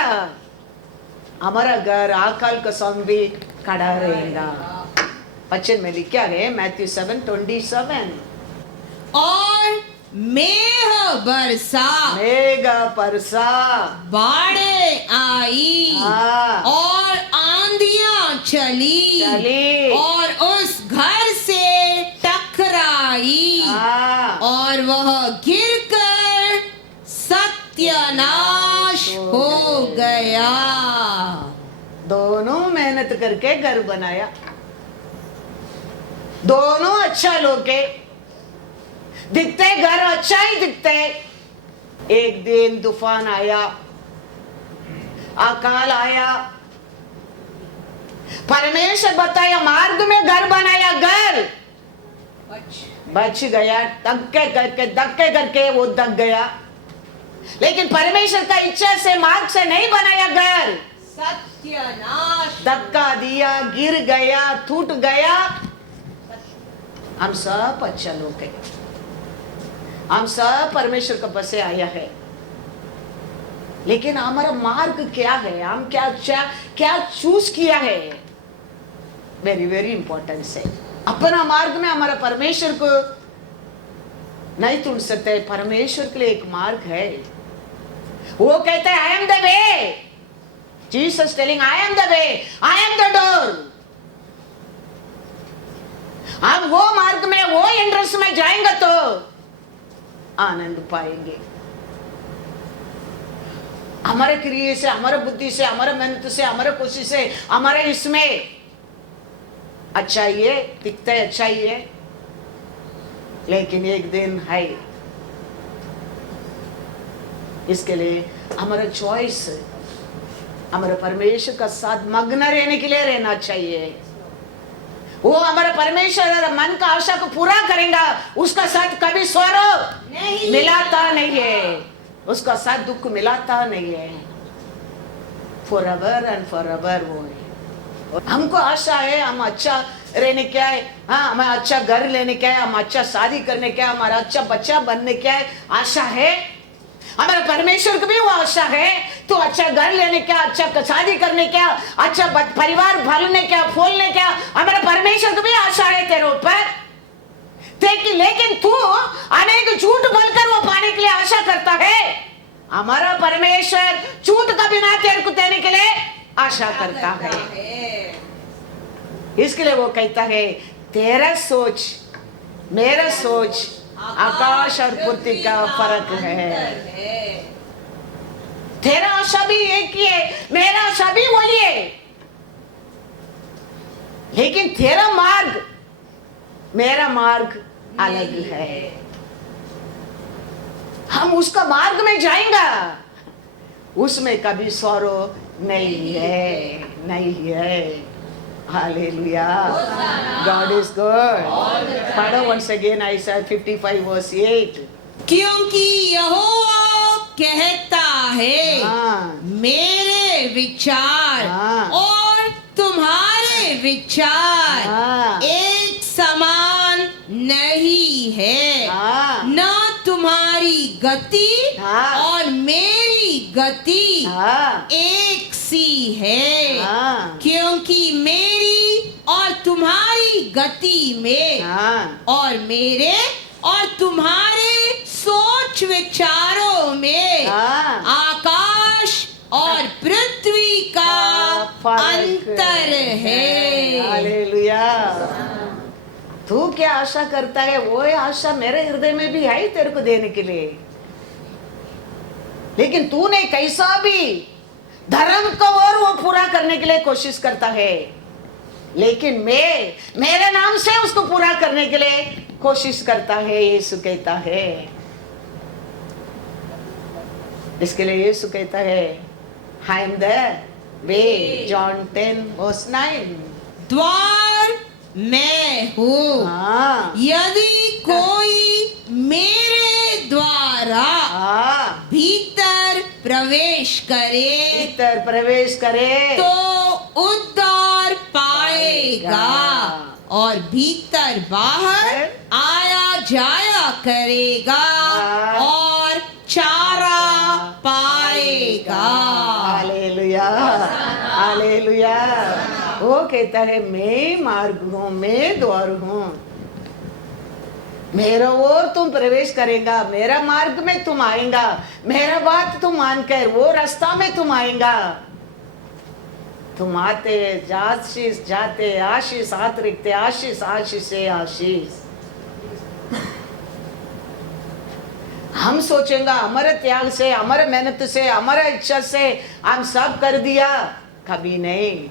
हमारा घर अकाल का संग भी खड़ा रहेगा। वचन में लिखा है मैथ्यू 7:27, और मेघ बरसा, मेघ बरसा, बाढ़े आई हाँ, और आंधियां चली चली, और उस घर से टकराई, हाँ, और वह गिरकर सत्यानाश हो गया। दोनों मेहनत करके घर बनाया, दोनों अच्छा लोग के दिखते, घर अच्छा ही दिखते। एक दिन तूफान आया, अकाल आया, परमेश्वर बताया मार्ग में घर बनाया, घर बच गया, धक्के करके वो दब गया। लेकिन परमेश्वर का इच्छा से मार्ग से नहीं बनाया घर, सत्यानाश, धक्का दिया, गिर गया, टूट गया। हम सब अच्छा लोग हैं, हम सब परमेश्वर के पास से आया है, लेकिन हमारा मार्ग क्या है, हम क्या चूज किया है, वेरी वेरी इंपॉर्टेंट है। अपना मार्ग में हमारा परमेश्वर को नहीं ढूंढ सकते। परमेश्वर के लिए एक मार्ग है, वो कहते हैं I am the way, Jesus telling I am the way, I am the door. हम वो मार्ग में, वो एंट्रेंस में जाएंगे तो आनंद पाएंगे। हमारे क्रिया से, हमारे बुद्धि से, हमारे मेहनत से, हमारे कोशिश से, हमारे इसमें अच्छा ही है, दिखता है अच्छा ही है, लेकिन एक दिन है, इसके लिए हमारा चॉइस, हमारे परमेश्वर का साथ मग्न रहने के लिए रहना चाहिए। वो हमारा परमेश्वर मन का आशा को पूरा करेगा, उसका साथ कभी स्वरूप नहीं मिलाता नहीं है, उसका साथ दुख मिलाता नहीं है, फॉरएवर एंड फॉरएवर वो है। हमको आशा है, हम अच्छा रहने क्या है, हाँ, हमें अच्छा घर लेने क्या है, हम अच्छा शादी करने क्या है, हमारा अच्छा बच्चा बनने क्या है, आशा है। हमारे परमेश्वर को भी वो आशा है, तो अच्छा घर लेने क्या, अच्छा शादी करने क्या, अच्छा परिवार पालने क्या, फूलने क्या, हमारे परमेश्वर को भी आशा है तेरे ऊपर। लेकिन तू अनेक झूठ बोलकर वो पाने के लिए आशा करता है, हमारा परमेश्वर झूठ का बिना तेरे को देने के लिए आशा करता है। इसके लिए वो कहता है तेरा सोच मेरा सोच आकाश और पृथ्वी का फर्क है। तेरा आशा भी एक ही है, मेरा आशा भी वही है, लेकिन तेरा मार्ग मेरा मार्ग अलग है। हम उसका मार्ग में जाएंगे, उसमें कभी sorrow नहीं है, नहीं है। Hallelujah. God is good. पढ़ो once again Isaiah 55 verse 8. क्योंकि यहोवा कहता है, हाँ, मेरे विचार हाँ, और तुम्हारे विचार हाँ, एक समान नहीं है, हाँ, न तुम्हारी गति हाँ, और मेरी गति हाँ, एक सी है, हाँ, क्योंकि मेरी और तुम्हारी गति में हाँ, और मेरे और तुम्हारे सोच विचारों में हाँ, आकाश और पृथ्वी का अंतर है। हालेलुया। तू क्या आशा करता है, वो आशा मेरे हृदय में भी है तेरे को देने के लिए। लेकिन तूने कैसा भी धर्म को और वो पूरा करने के लिए कोशिश करता है, लेकिन मैं मेरे नाम से उसको पूरा करने के लिए कोशिश करता है, यीशु कहता है। इसके लिए यीशु कहता है, I am the way, John 10:9। द्वार मैं हूँ, हाँ यदि कोई मेरे द्वारा भीतर प्रवेश करे भीतर प्रवेश करे तो उद्धार पाएगा और भीतर बाहर आया जाया करेगा और चारा पाएगा। Hallelujah, hallelujah. वो कहता है, मैं मार्ग हूँ, मैं द्वार हूँ, मेरा ओर तुम प्रवेश करेगा, मेरा मार्ग में तुम आएगा, मेरा बात तुम मानकर वो रास्ता में तुम आएगा। तुम आते आशीष, जाते आशीष, हाथ रखते आशीष, आशीष से आशीष। हम सोचेंगे हमारे त्याग से, हमारे मेहनत से, हमारे इच्छा से हम सब कर दिया, कभी नहीं।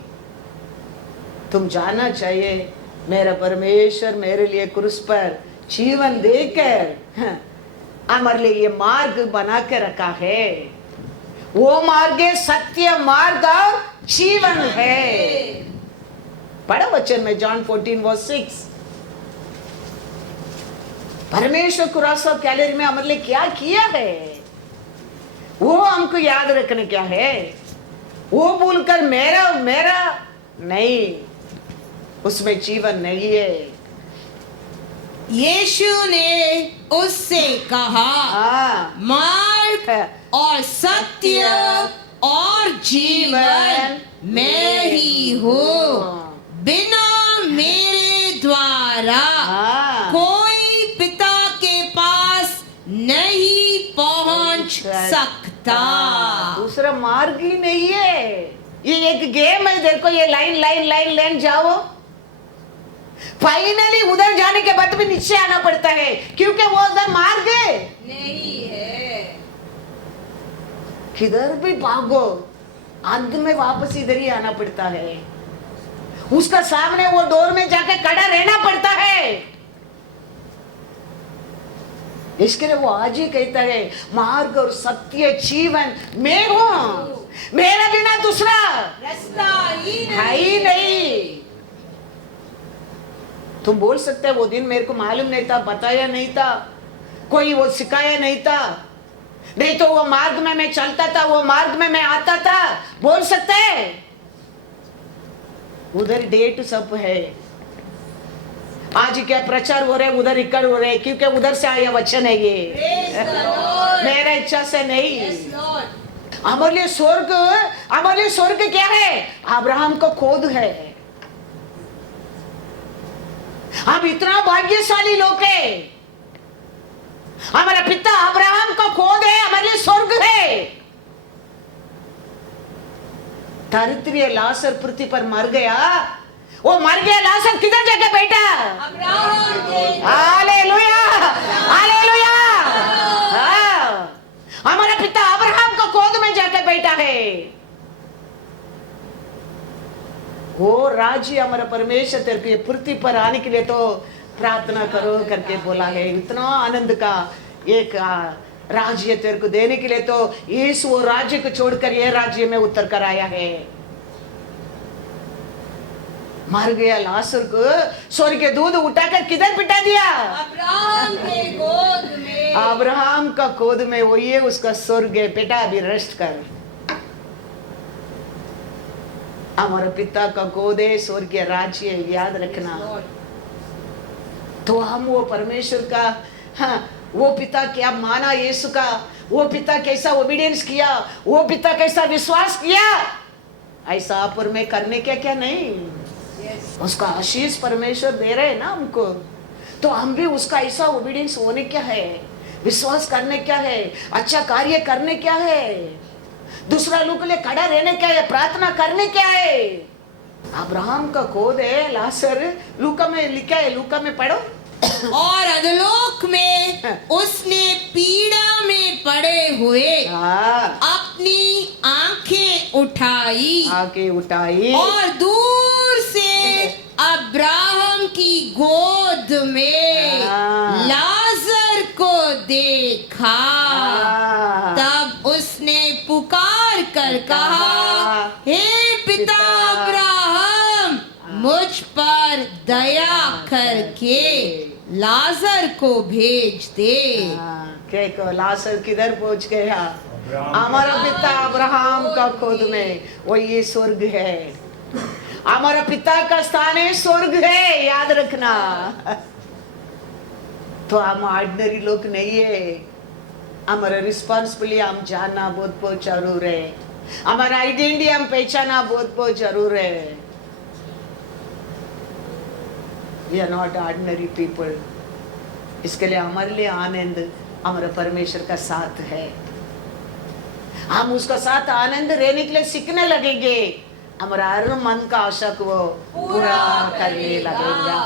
तुम जानना चाहिए, मेरा परमेश्वर मेरे लिए क्रूस पर जीवन देकर हमारे लिए ये मार्ग बना के रखा है। वो मार्ग सत्य मार्ग और जीवन है। पढ़ो वचन में जॉन 14:6। परमेश्वर क्रूस और कैलवरी में हमारे लिए क्या किया है, वो हमको याद रखने क्या है। वो बोलकर मेरा मेरा नहीं, उसमें जीवन नहीं है। यीशु ने उससे कहा, मार्ग और सत्य और जीवन मैं ही हूँ, बिना मेरे द्वारा कोई पिता के पास नहीं पहुंच सकता। दूसरा मार्ग ही नहीं है। ये एक गेम है, देखो ये लाइन लाइन लाइन लाइन जाओ, फाइनली उधर जाने के बाद भी नीचे आना पड़ता है, क्योंकि वो उधर मार्ग नहीं है। किधर भी भागो, अंत में वापस इधर ही आना पड़ता है। उसका सामने वो डोर में जाके खड़ा रहना पड़ता है। इसके लिए वो आज ही कहता है, मार्ग और सत्य जीवन मैं हूं, मेरा बिना दूसरा रास्ता ही नहीं। तुम बोल सकते हो, वो दिन मेरे को मालूम नहीं था, बताया नहीं था, कोई वो सिखाया नहीं था, नहीं तो वो मार्ग में मैं चलता था, वो मार्ग में मैं आता था, बोल सकते हैं। उधर डेट सब है। आज क्या प्रचार हो रहे, उधर इकड़ हो रहे, क्योंकि उधर से आया वचन है ये, मेरा इच्छा से नहीं। हमारे लिए स्वर्ग, हमारे लिए स्वर्ग क्या है? अब्राहम का खोद है। हम इतना भाग्यशाली लोग हैं, हमारा पिता अब्राहम का खोद है, हमारे लिए स्वर्ग है। दरिद्र लाजर पृथ्वी पर मर गया, वो मर गया लाजर किधर जाके बैठा? Hallelujah, hallelujah. हमारा पिता अब्राहम का खोद में जाके बैठा है। वो राज्य हमारा परमेश्वर तेरे को पृथ्वी पर आने के लिए तो प्रार्थना करो करके बोला है। इतना आनंद का एक राज्य तेरे को देने के लिए तो यीशु वो राज्य को छोड़कर ये राज्य में उतर कर आया है। मर गया लाजर को स्वर्ग के दूध उठाकर किधर बिठा दिया? अब्राहम के गोद में। अब्राहम का गोद में, वो ये उसका स्वर्ग है। बेटा अभी रेस्ट कर, हमारे पिता का गोद है, स्वर्ग के राज्य है, याद रखना। तो हम वो परमेश्वर का, हाँ, वो पिता क्या माना यीशु का, वो पिता कैसा ओबीडियंस किया, वो पिता कैसा विश्वास किया, ऐसा आप और मैं करने क्या क्या नहीं। उसका आशीष परमेश्वर दे रहे हैं ना हमको, तो हम भी उसका ऐसा ओबीडियंस होने क्या है, विश्वास करने क्या है, अच्छा कार्य करने क्या है। दूसरा लोग के लिए खड़ा रहने क्या है, प्रार्थना करने क्या है। अब्राहम का खोद है लाजर, लूका में लिखा है, लूका में पढ़ो। और अधोलोक में उसने पीड़ा में पड़े हुए हाँ, अपनी आंखें उठाई आके उठाई और दूर से अब्राहम की गोद में हाँ। लाजर को देखा। हाँ। तब उसने पुकार कर कहा, कहा, हे पिता अब्राहम, मुझ पर दया करके लाजर को भेज दे। क्या लाजर किधर पहुंच गया? हमारा पिता अब्राहम का खुद में, वो ये स्वर्ग है। हमारा पिता का स्थान है, स्वर्ग है, याद रखना। तो हम ऑर्डिनरी लोग नहीं है। हमारा रिस्पॉन्सिबिलिटी हम जानना बहुत बहुत जरूर है। हमारा आइडेंटिटी हम पहचाना बहुत बहुत जरूर है। We are not ordinary people. इसके लिए हमारे लिए आनंद हमारे परमेश्वर का साथ है। हम उसका साथ आनंद रहने के लिए सीखने लगेंगे। हमारा हर मन का आशा को वो पूरा करने लगेगा।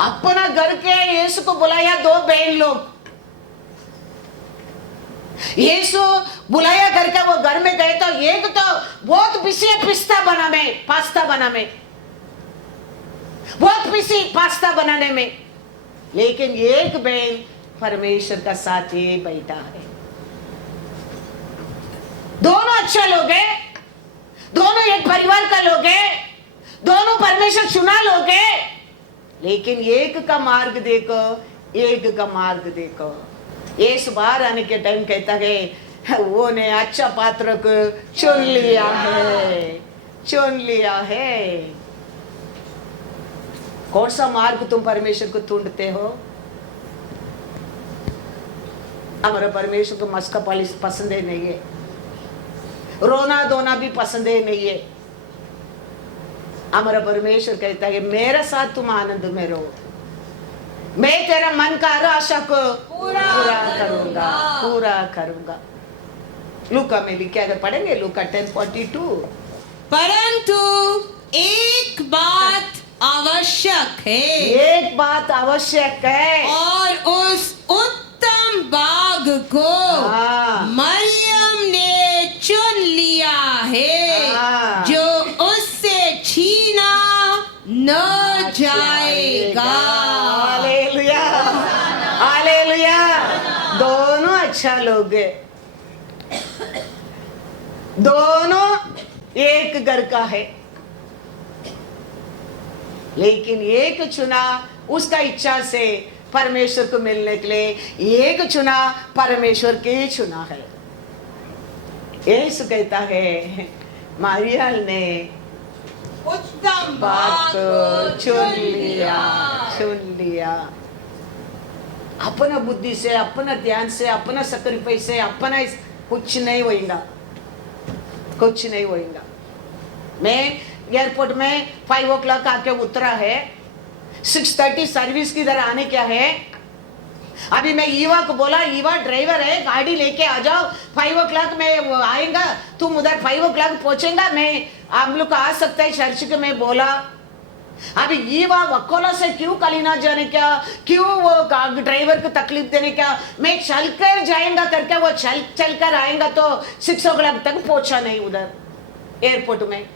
अपना घर के यीशु को बुलाया दो बहन लोग। यीशु बुलाया घर का, वो घर में गए तो एक तो बहुत बिजी पास्ता बनाने में, लेकिन एक बहन परमेश्वर का साथ ही बैठा है। दोनों अच्छा लोग हैं, दोनों एक परिवार का लोग हैं, दोनों परमेश्वर चुना लोग हैं, लेकिन एक का मार्ग देखो, एक का मार्ग देखो। यीशु बाहर आने के टाइम कहता है, वो ने अच्छा पात्र को चुन लिया है। कौन सा मार्ग तुम परमेश्वर को ढूंढते हो? हमारा परमेश्वर को मस्का पालिश पसंद ही नहीं है, रोना धोना भी पसंद ही नहीं है। हमारा परमेश्वर कहता है, मेरे साथ तुम आनंद में रहो, मैं तेरा मन का हर आशा को पूरा करूंगा। लूका में लिखा, अगर पढ़ेंगे लूका 10:42। परंतु एक बात आवश्यक है, और उस उत्तम बाग को मरियम ने चुन लिया है, जो उससे छीना न जाएगा। हालेलुया। दोनों अच्छा लोग है, दोनों एक घर का है, लेकिन एक चुना उसका इच्छा से परमेश्वर को मिलने के लिए, एक चुना परमेश्वर के चुना है। यीशु कहता है, मारियल ने उत्तम बात को चुन लिया। अपना बुद्धि से, अपना ध्यान से, अपना सैक्रिफाइस से, अपना कुछ नहीं होएगा। मैं एयरपोर्ट में 5 o'clock आके उतरा है, 6:30 सर्विस की तरह आने क्या है। अभी मैं ईवा को बोला, ईवा ड्राइवर है, गाड़ी लेके आ जाओ, 5 o'clock में आएगा, तुम उधर 5 o'clock पहुंचेगा, मैं आप लोग आ सकता है चर्च के। मैं बोला अभी ईवा वकोला से क्यों कलीना जाने क्या, क्यों वो ड्राइवर को तकलीफ देने क्या, मैं चलकर जाएगा करके वो चल कर आएगा, तो 6 o'clock तक पहुंचा नहीं उधर एयरपोर्ट में।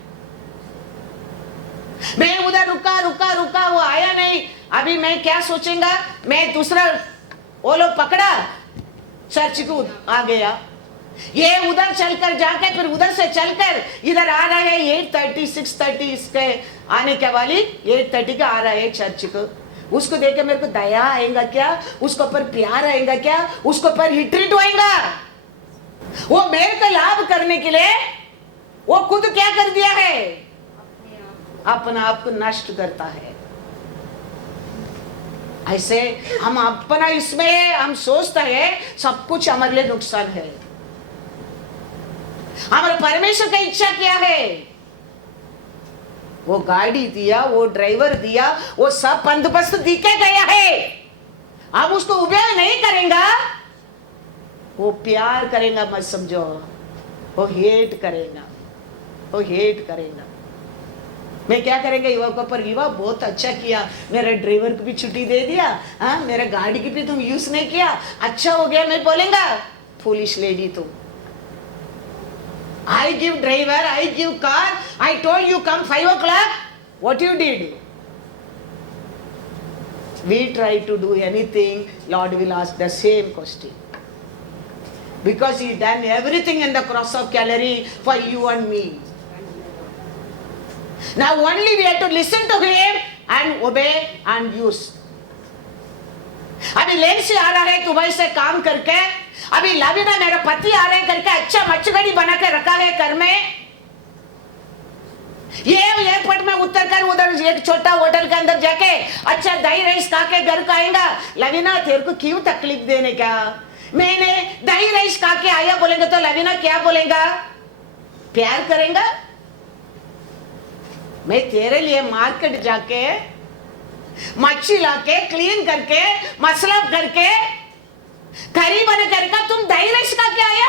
मैं उधर रुका, वो आया नहीं। अभी मैं क्या सोचूंगा, मैं दूसरा वो लोग पकड़ा, चर्च को आ गया। ये उधर चलकर जाके फिर उधर से चलकर इधर आ रहा है 8:30 6:30 इसके आने के वाली 8:30 का आ रहा है चर्च को। उसको देख के मेरे को दया आएगा क्या, उसके ऊपर प्यार आएगा क्या, उसके ऊपर हिटरिट होएगा। वो मेरे को लाभ करने के लिए वो खुद क्या कर दिया है, अपना आप को नष्ट करता है। ऐसे हम अपना इसमें हम सोचता है सब कुछ हमारे लिए नुकसान है। हमारे परमेश्वर का इच्छा क्या है, वो गाड़ी दिया, वो ड्राइवर दिया, वो सब बंदोबस्त दिखे गया है। हम उसको उपयोग नहीं करेंगे, वो प्यार करेगा मत समझो, वो हेट करेगा, वो हेट करेगा। मैं क्या करेंगे युवा पर, युवा बहुत अच्छा किया, मेरे ड्राइवर को भी छुट्टी दे दिया, हाँ मेरे गाड़ी की भी तुम यूज नहीं किया, अच्छा हो गया, मैं बोलेगा फूलिश लेडी तुम। I give driver, I give car, I told you come 5 o'clock, what you did? We try to do anything, Lord will ask the same question. Because He done everything in the cross of Calvary for you and me. Now only we have to listen to Him and obey and use. अभी लेन से आ रहा है Dubai से काम करके, अभी लाविना मेरा पति आ रहे करके अच्छा मच्छगड़ी बना के रखा है घर में, ये एयरपोर्ट में उतर कर उधर एक छोटा होटल के अंदर जाके अच्छा दही राइस खा के घर का आएगा। लवीना तेरे को क्यों तकलीफ देने का, मैंने दही राइस खा के आया बोलेंगे तो लवीना क्या बोलेगा, प्यार करेगा? मैं तेरे लिए मार्केट जाके मच्छी लाके क्लीन करके मसला करके करी बना करके तुम दही राइस खा के आया?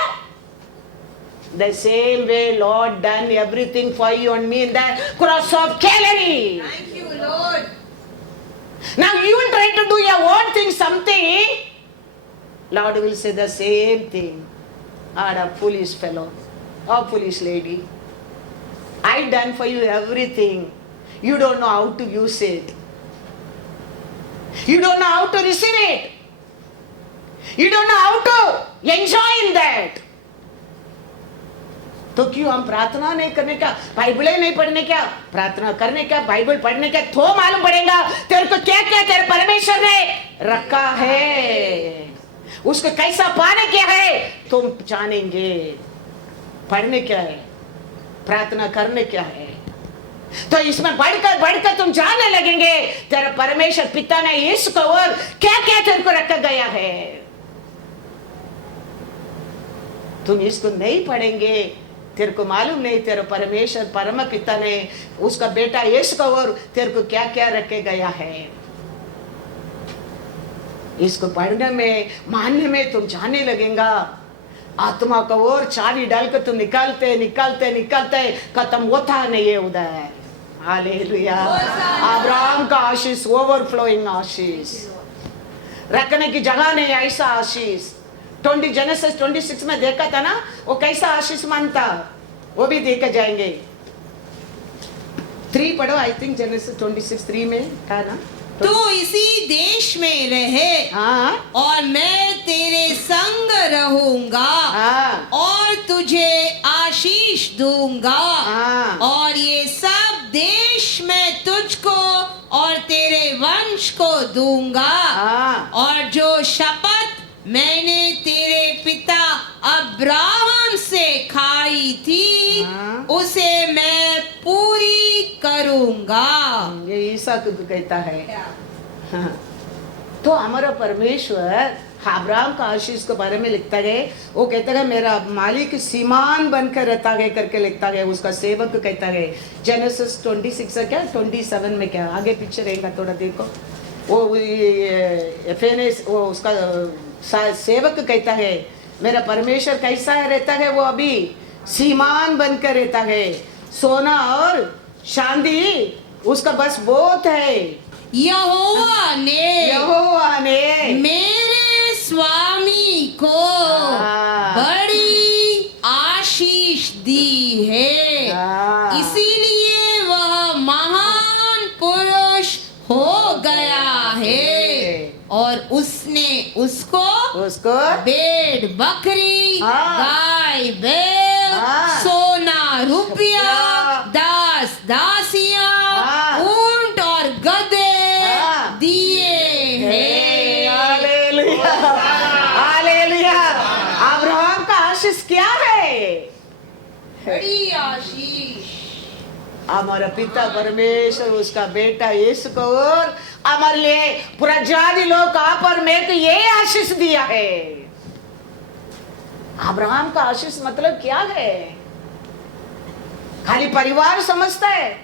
The same way Lord done everything for you and me in the cross of Calvary. Thank you, Lord. Now you will try to do your own thing, something. Lord will say the same thing. Ah, a foolish fellow, a foolish lady. I done for you everything. You don't know how to use it. You don't know how to receive it. You don't know how to enjoy in that. तो क्यों हम प्रार्थना नहीं करने का, Bible नहीं पढ़ने क्या, प्रार्थना करने का, बाइबल पढ़ने का, तो मालूम पड़ेगा तेरे को क्या क्या तेरे परमेश्वर ने रखा है, उसको कैसा पाने क्या है तुम जानेंगे। पढ़ने क्या है, प्रार्थना करने क्या है, तो इसमें बढ़कर तुम जानने लगेंगे तेरा परमेश्वर पिता ने इसको और क्या क्या तेरे को रखा गया है। तुम इसको नहीं पढ़ेंगे, तेरे को मालूम नहीं तेरे परमेश्वर परम पिता ने उसका बेटा यीशु को और तेरे को क्या क्या रखे गया है। इसको पढ़ने में मानने में तुम जाने लगेगा, आत्मा को और चाबी डालकर तुम निकालते निकालते निकालते खत्म होता नहीं है उधर। हालेलुया। अब्राहम का आशीष, ओवरफ्लोइंग आशीष, रखने की जगह नहीं ऐसा आशीष। जेनेसिस 26 में देखा था ना, वो कैसा आशीष मानता, वो भी देखा जाएंगे। 3 पढ़ो, आई थिंक जेनेसिस 26:3 में था ना, तू इसी देश में रहे, हाँ, और मैं तेरे संग रहूंगा, हाँ, और तुझे आशीष दूंगा, हाँ, और ये सब देश मैं तुझको और तेरे वंश को दूंगा, हाँ, और जो शपथ मैंने तेरे पिता अब्राहम से खाई थी, हाँ, उसे मैं पूरी करूंगा। ये ईसा को कहता है। हाँ। तो हमारा परमेश्वर अब्राहम का आशीष के बारे में लिखता है, वो कहता है मेरा मालिक सीमान बनकर रहता है करके लिखता है, उसका सेवक कहता है। जेनेसिस 26 क्या 27 में क्या आगे पीछे रहेगा थोड़ा देखो, वो एफएनएस वो उसका सेवक कहता है मेरा परमेश्वर कैसा है रहता है, वो अभी सीमान बनकर रहता है, सोना और चांदी उसका बस बहुत है। यहोवा ने मेरे स्वामी को बड़ी आशीष दी है, इसीलिए वह महान पुरुष हो गया है, और उसने उसको भेड़ बकरी, गाय बैल, सोना रुपया, दास दासियां, ऊंट और गधे दिए हैं। Hallelujah, hallelujah. अब्राहम का आशीष क्या है? बड़ी आशीष। हमारा पिता परमेश्वर उसका बेटा यीशु को और हमारे लिए पूरा जाति लोग का पर मैं तो ये आशीष दिया है। अब्राहम का आशीष मतलब क्या है? खाली परिवार समझता है?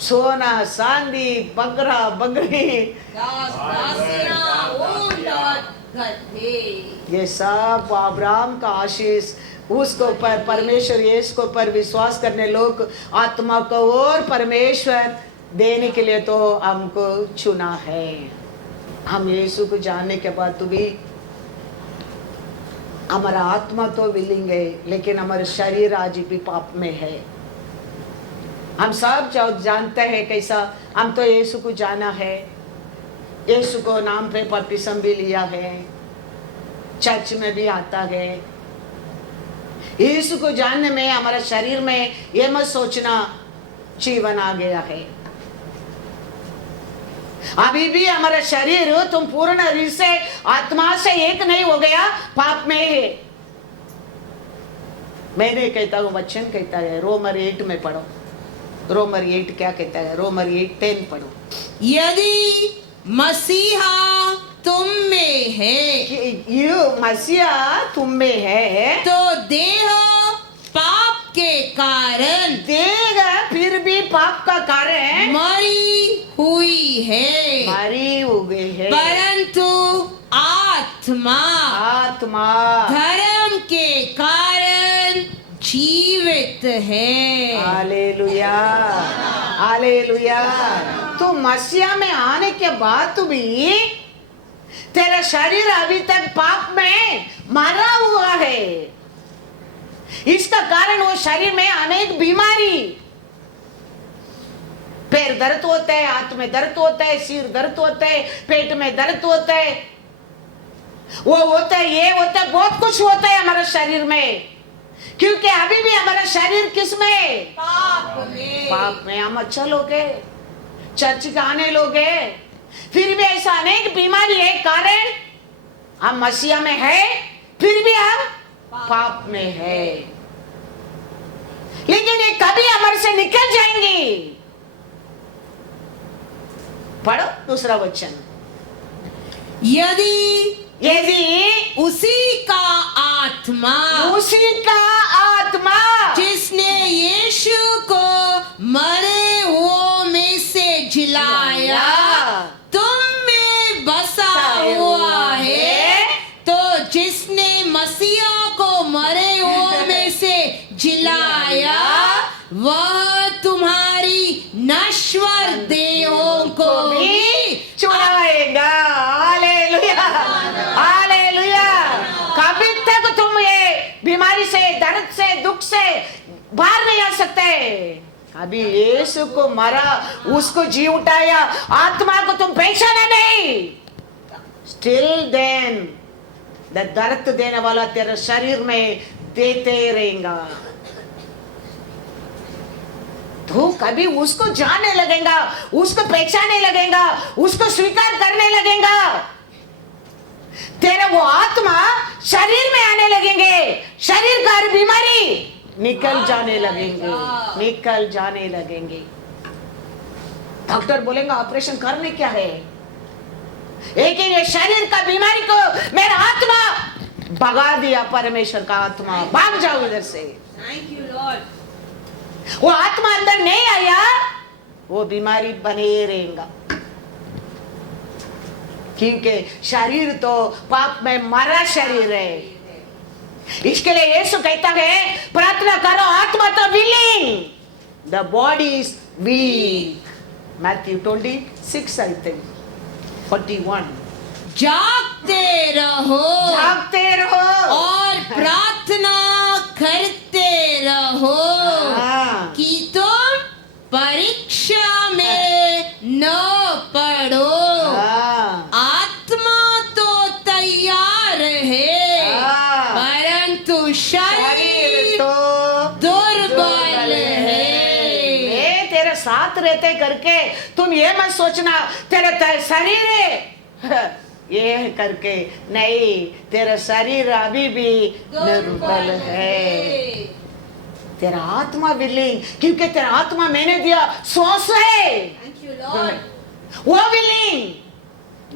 सोना चांदी बकरा बकरी, दास दासियां, ऊंट और गधे। ये सब अब्राहम का आशीष उसको ऊपर परमेश्वर यीशु को ऊपर विश्वास करने लोग आत्मा को और परमेश्वर देने के लिए तो हमको चुना है। हम यीशु को जानने के बाद तो भी हमारा आत्मा तो विलिंग है, लेकिन हमारा शरीर आज भी पाप में है। हम सब जानते हैं कैसा, हम तो यीशु को जाना है, यीशु को नाम पे बपतिस्म भी लिया है, चर्च में भी आता है। यीशु को जानने में हमारा शरीर में ये मत सोचना जीवन आ गया है। अभी भी हमारा शरीर तुम पूर्ण रीति से आत्मा से एक नहीं हो गया, पाप में है। मैं नहीं कहता हूँ, वचन कहता है। रोमर 8 में पढ़ो। रोमर 8 क्या कहता है? रोमर 8:10 पढ़ो। यदि मसीहा तुम में है, ये मसीहा तुम में है, तो देह पाप के कारण, देह फिर भी पाप का कारण मरी हुई है, मरी हो गई है, परंतु आत्मा आत्मा धर्म के कारण जीवित है। Hallelujah, hallelujah. तो मसीहा में आने के बाद तो भी तेरा शरीर अभी तक पाप में मरा हुआ है। इसका कारण वो शरीर में अनेक बीमारी, पैर दर्द होता है, हाथ में दर्द होता है, सिर दर्द होता है, पेट में दर्द होता है, वो होता है, ये होता है, बहुत कुछ होता है हमारे शरीर में। क्योंकि अभी भी हमारा शरीर किस में? पाप में। पाप में। हम अच्छा लोग हैं, चर्च के आने लोग हैं, फिर भी ऐसा अनेक बीमारी है, कारण हम मसीहा में है, फिर भी हम पाप में है। लेकिन ये कभी हमारे से निकल जाएंगी। पढ़ो दूसरा वचन। यदि उसी का आत्मा, उसी का आत्मा जिसने यीशु को मरे हुओं में से जिलाया तुम में बसा हुआ है, तो जिसने मसीहा को मरे हुओं में से जिलाया वह तुम्हारी नश्वर देहों को भी छुड़ाएगा। Hallelujah, hallelujah. कभी तक तुम ये बीमारी से, दर्द से, दुख से बाहर नहीं आ सकते। अभी यीशु को मरा, उसको जी उठाया, आत्मा को तुम पहचाना नहीं, स्टिल देन दर्द देने वाला तेरे शरीर में देते रहेगा। तो कभी उसको जानने लगेगा, उसको पहचानने लगेगा, उसको स्वीकार करने लगेगा, तेरा वो आत्मा शरीर में आने लगेंगे, शरीर का हर बीमारी निकल जाने लगेंगे, निकल जाने लगेंगे। डॉक्टर बोलेंगे ऑपरेशन करने क्या है, लेकिन ये शरीर का बीमारी को मेरा आत्मा भगा दिया। परमेश्वर का आत्मा, भाग जाओ इधर से। Thank you Lord. वो आत्मा अंदर नहीं आया, वो बीमारी बने रहेगा। क्योंकि शरीर तो पाप में मरा शरीर है। इसके लिए यीशु कहता है प्रार्थना करो, आत्मा तो willing, the body is weak. Matthew 26 I think 41। जागते रहो, जागते रहो और प्रार्थना करते रहो हाँ। कि तुम परीक्षा में न पड़ो। हाँ। आत्मा तो तैयार है, हाँ। परंतु शरीर तो दुर्बल है। मैं तेरे साथ रहते करके तुम ये मत सोचना तेरा शरीर है ये करके, नहीं, तेरा शरीर अभी भी दुर्बल है। तेरा आत्मा विलिंग, क्योंकि तेरा आत्मा मैंने दिया सांस है, थैंक यू लॉर्ड। वो विलिंग,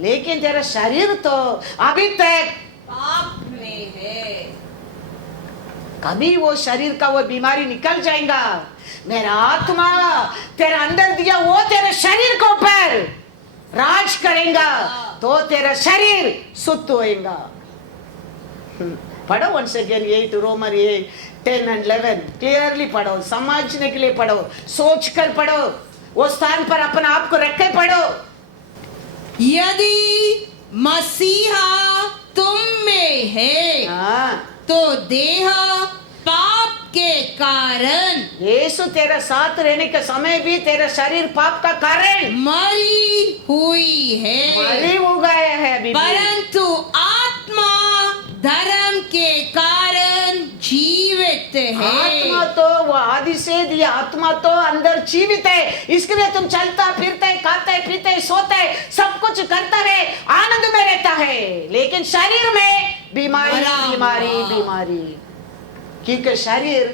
लेकिन तेरा शरीर तो अभी तक पाप में है। कभी वो शरीर का वो बीमारी निकल जाएगा। मेरा आत्मा तेरा अंदर दिया वो तेरे शरीर को ऊपर राज करेगा तो तेरा शरीर सुत होएगा। पढ़ो once again 8 रोमर 8 10 and 11 क्लियरली पढ़ो, समझने के लिए पढ़ो, सोच कर पढ़ो, वो स्थान पर अपने आप को रख के पढ़ो। यदि मसीहा तुम में है हाँ, तो देह पाप के कारण यीशु तेरा साथ रहने के समय भी तेरा शरीर पाप का कारण मरी हुई है, मरी हो गया है अभी भी। परंतु आत्मा धर्म के कारण जीवित है। आत्मा तो वो आदि से दिया, आत्मा तो अंदर जीवित है, इसके लिए तुम चलता फिरते खाते पीते सोते सब कुछ करता है, आनंद में रहता है, लेकिन शरीर में बीमारी बीमारी बीमारी, क्योंकि शरीर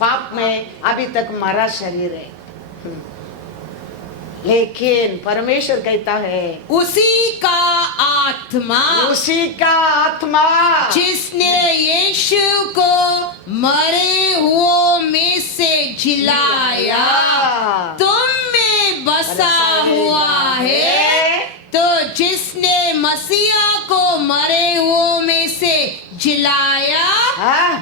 पाप में अभी तक मरा शरीर है। लेकिन परमेश्वर कहता है उसी का आत्मा, उसी का आत्मा जिसने यीशु को मरे हुओं में से जिलाया तुम में बसा हुआ है, तो जिसने मसीहा को मरे हुओं में से जिलाया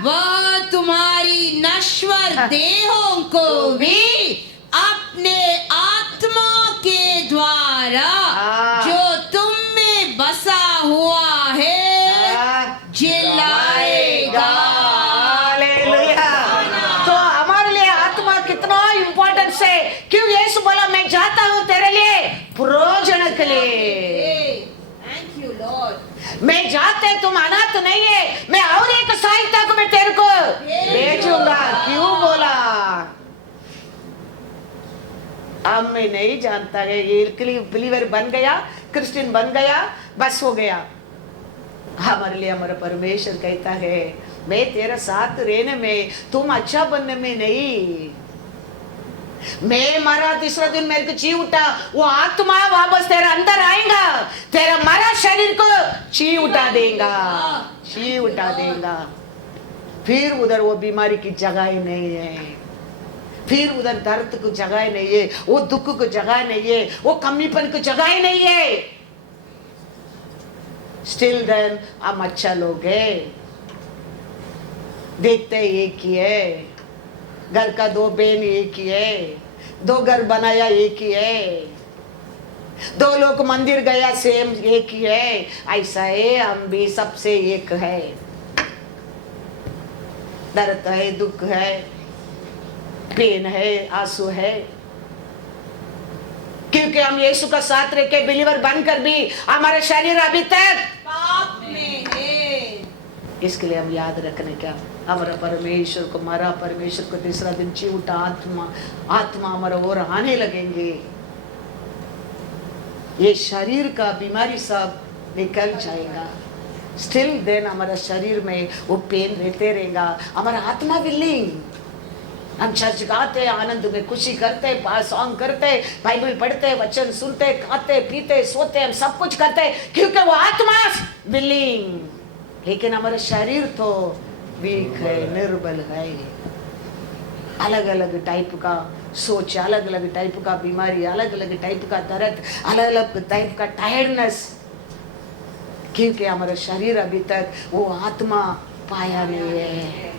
वह तुम्हारी नश्वर देहों को भी अपने आत्मा के द्वारा जो तुम में बसा हुआ है जिलाएगा। हालेलुया। तो हमारे लिए आत्मा कितना इम्पोर्टेंस है, क्यों यीशु बोला मैं जाता हूँ तेरे लिए प्रयोजन के लिए। Thank you Lord. मैं जाते तुम अनाथ नहीं है, मैं और एक सहायता को मैं तेरे को भेजूंगा। क्यों बोला? अब मैं नहीं जानता है, ये बिलीवर बन गया, क्रिश्चियन बन गया, बस हो गया। हमारे लिए हमारा परमेश्वर कहता है मैं तेरा साथ रहने में, तुम अच्छा बनने में नहीं। मैं मरा तीसरा दिन मेरे को जी उठा, वो आत्मा वापस तेरा अंदर आएगा, तेरा मरा शरीर को जी उठा देगा, जी उठा देगा। फिर उधर वो बीमारी की जगह ही नहीं है, फिर उधर दर्द को जगह नहीं है, वो दुख को जगह नहीं है, वो कमीपन को जगह ही नहीं है। स्टिल देन हम अच्छा लोग है, देखते एक ही है, घर का 2 बहन एक ही है, 2 घर बनाया एक ही है, 2 लोग मंदिर गया सेम एक ही है। ऐसा है हम भी सबसे एक है, दर्द है, दुख है, पेन है, आंसू है, क्योंकि हम यीशु का साथ रह के बिलीवर बनकर भी हमारा शरीर अभी तक पाप में है। इसके लिए हम याद रखने क्या, हमारा परमेश्वर को मरा, परमेश्वर को तीसरा दिन जी उठा, आत्मा हमारा और आने लगेंगे, ये शरीर का बीमारी सब निकल जाएगा। स्टिल देन हमारा शरीर में वो पेन रहते रहेगा, हमारा आत्मा विलिंग। हम चर्च गाते, आनंद में खुशी करते, सॉन्ग करते, बाइबल पढ़ते, वचन सुनते, खाते पीते सोते, हम सब कुछ करते, क्योंकि वो आत्मा विलिंग, लेकिन हमारा शरीर तो वीक है, निर्बल है। अलग अलग टाइप का सोच, अलग अलग टाइप का बीमारी, अलग अलग टाइप का दर्द, अलग अलग टाइप का टायर्डनेस, क्योंकि हमारा शरीर अभी तक वो आत्मा पाया नहीं है।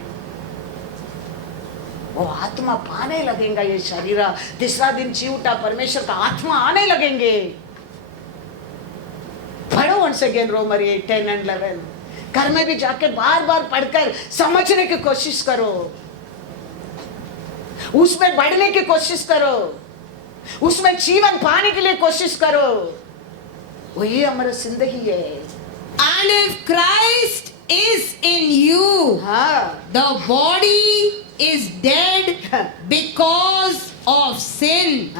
वो आत्मा पाने लगेगा, ये शरीर तीसरा दिन जी उठा, परमेश्वर का आत्मा आने लगेंगे। पढ़ो once again रोमर 8 10 and 11, घर में भी जाके बार बार पढ़कर समझने की कोशिश करो, उसमें बढ़ने की कोशिश करो, उसमें जीवन पाने के लिए कोशिश करो, वही हमारा जिंदगी है। And if Christ is in you, the body is dead because of sin,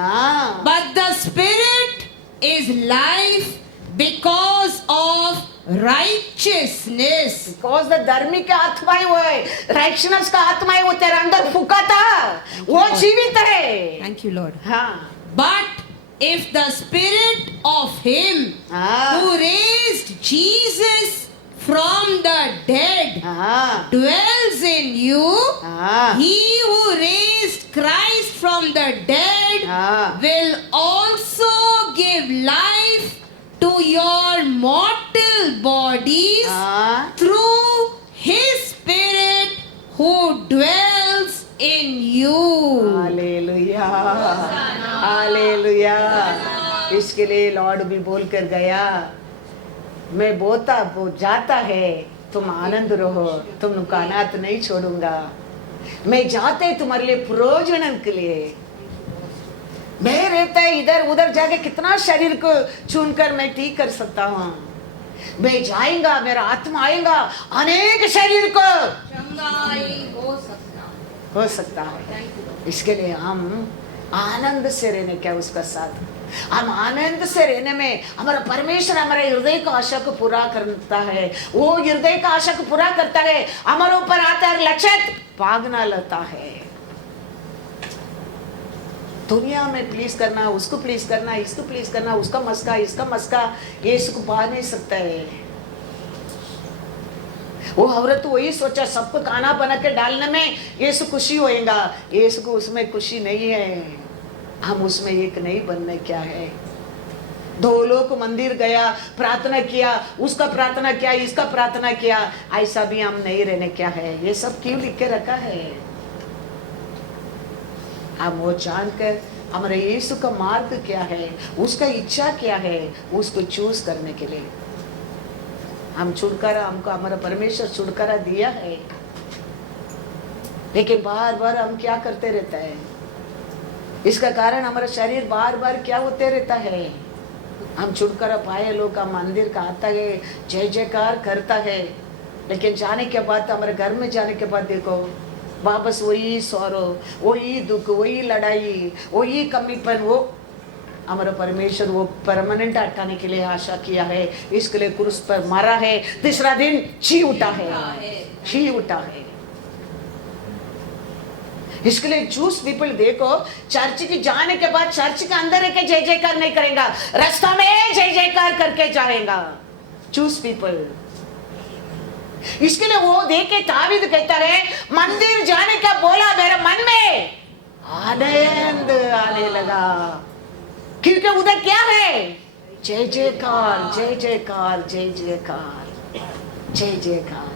but the spirit is life because of righteousness. Because the धर्मी का आत्मा ही वो है, righteousness का आत्मा ही वो तेरे अंदर फूका था, वो जीवित है। Thank you, Lord. हाँ। But if the spirit of him who raised Jesus from the dead dwells in you, he who raised Christ from the dead will also give life to your mortal bodies हाँ, through His Spirit who dwells in you. Hallelujah, hallelujah. इसके लिए Lord भी बोल कर गया, मैं बोता वो जाता है, तुम आनंद रहो, तुमको अनाथ नहीं छोड़ूंगा। मैं जाते तुम्हारे लिए प्रयोजन के लिए। मैं रहता है इधर उधर जाके कितना शरीर को चुनकर मैं ठीक कर सकता हूँ। मैं जाएगा, मेरा आत्मा आएगा, अनेक शरीर को हो सकता है। इसके लिए हम आनंद से रहने क्या उसका साथ, हम आनंद से रहने में हमारा परमेश्वर हमारे हृदय का आशा को पूरा करता है। वो हृदय का आशा को पूरा करता है, हमारे ऊपर आता है लक्षित भागना लेता है। दुनिया में प्लीज करना, उसको प्लीज करना, इसको प्लीज करना, उसका मस्का इसका मस्का, ये इसको पा नहीं सकता है। वो औरत तो वही सोचा सबको खाना बना के डालने में यीशु खुशी होएगा, यीशु को उसमें खुशी नहीं है। हम उसमें एक नहीं बनने क्या है। दो लोग मंदिर गया, प्रार्थना किया, उसका प्रार्थना किया, इसका प्रार्थना किया, ऐसा भी हम नहीं रहने क्या है। ये सब क्यों लिख के रखा है? हम वो जानकर हमारे यीशु का मार्ग क्या है, उसका इच्छा क्या है, उसको चूज करने के लिए हम छुटकारा, हमको हमारा परमेश्वर छुटकारा दिया है। लेकिन बार बार हम क्या करते रहता है, इसका कारण हमारा शरीर बार बार क्या होते रहता है। हम छुटकारा पाए लोग का मंदिर का आता है, जय जयकार करता है, लेकिन जाने के बाद हमारे घर में जाने के बाद देखो वापस वही सौरो, वही दुख, वही लड़ाई, वही कमीपन। वो हमारा परमेश्वर वो परमानेंट हटाने के लिए आशा किया है, इसके लिए क्रूस पर मारा है, तीसरा दिन जी उठा है, जी उठा है। इसके लिए जूस पीपल देखो, चर्च की जाने के बाद चर्च के अंदर है कि जय जयकार नहीं करेगा, रास्ता में जय जयकार करके जाएगा जूस पीपल। इसके लिए वो देख के तावीद कहता है, मंदिर जाने का बोला मेरे मन में आनंद आने लगा, क्योंकि उधर क्या है, जय जयकार जय जयकार जय जयकार जय जयकार।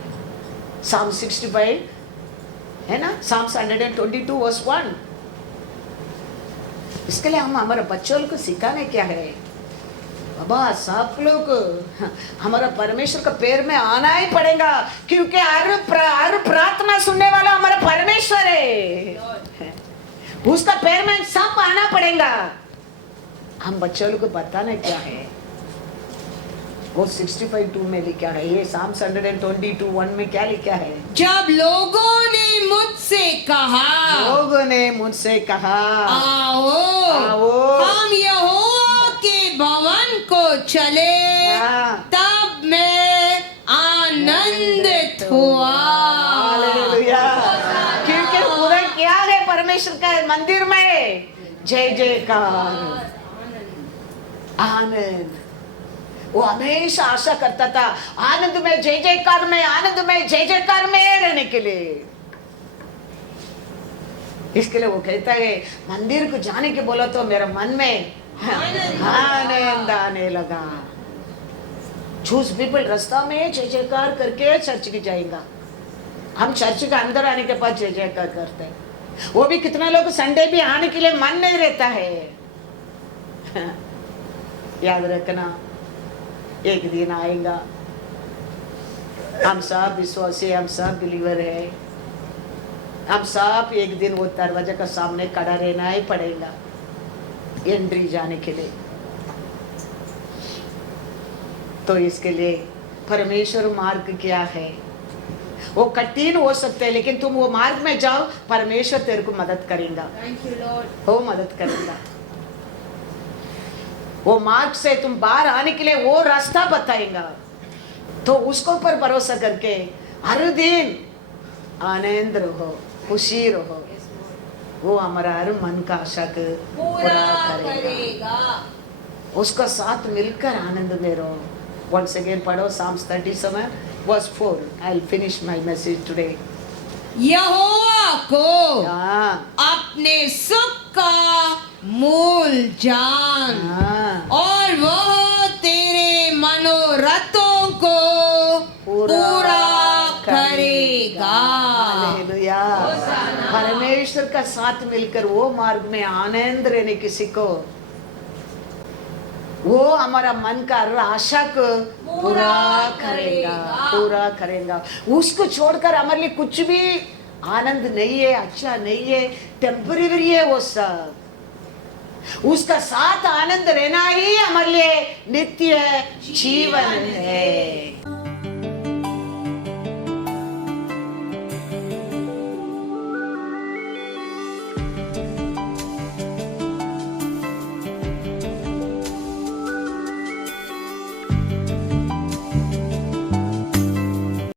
Psalm 65 है ना, Psalms 122 verse 1। इसके लिए हम हमारे बच्चों को सिखाने क्या है, बाबा सब लोग हमारा परमेश्वर का पैर में आना ही पड़ेगा, क्योंकि हर प्रार्थना सुनने वाला हमारा परमेश्वर है, उसका पैर में सब आना पड़ेगा। हम बच्चों को बताना क्या है, वो 65:2 में लिखा है, ये Psalms 122:1 में क्या लिखा है, जब लोगों ने मुझसे कहा, लोगों ने मुझसे कहा आओ आओ हम यहोवा के भवन को चले, हाँ। तब मैं आनंदित हुआ। हालेलुया। क्योंकि उधर क्या है, परमेश्वर का मंदिर में जय जयकार आनंद। वो हमेशा आशा करता था आनंद में जय जयकार में, आनंद में जय जयकार में रहने के लिए। इसके लिए वो कहता है मंदिर को जाने के बोला तो मेरा मन में आनंद आने लगा। चूज पीपल रास्ता में जय जयकार करके चर्च की जाएगा। हम चर्च के अंदर आने के बाद जय जयकार करते हैं, वो भी कितना लोग संडे भी आने के लिए मन नहीं रहता है। याद रखना एक दिन आएगा, हम सब विश्वासी, हम सब बिलीवर है, हम सब एक दिन वो दरवाजे का सामने खड़ा रहना ही पड़ेगा एंट्री जाने के लिए। तो इसके लिए परमेश्वर मार्ग क्या है, वो कठिन हो सकते हैं, लेकिन तुम वो मार्ग में जाओ, परमेश्वर तेरे को मदद करेगा, वो मदद करेगा। वो मार्ग से तुम बाहर आने के लिए वो रास्ता बताएगा। तो उसको पर भरोसा करके हर दिन आनंद रहो, खुशी रहो, वो हमारा हर मन का आशा को पूरा करेगा। उसका साथ मिलकर आनंद में रहो। Once again पढ़ो Psalms 37 verse 4. I'll finish my message today. यहोवा को हाँ, अपने सुख का मूल जान, हाँ, और वह तेरे करेगा। हालेलुया। परमेश्वर का साथ मिलकर वो मार्ग में आनंद रहने किसी को, वो हमारा मन का आशा को पूरा करेगा, पूरा करेगा। उसको छोड़कर हमारे लिए कुछ भी आनंद नहीं है, अच्छा नहीं है, टेम्परेरी है वो सब। उसका साथ आनंद रहना ही हमारे लिए नित्य जीवन है।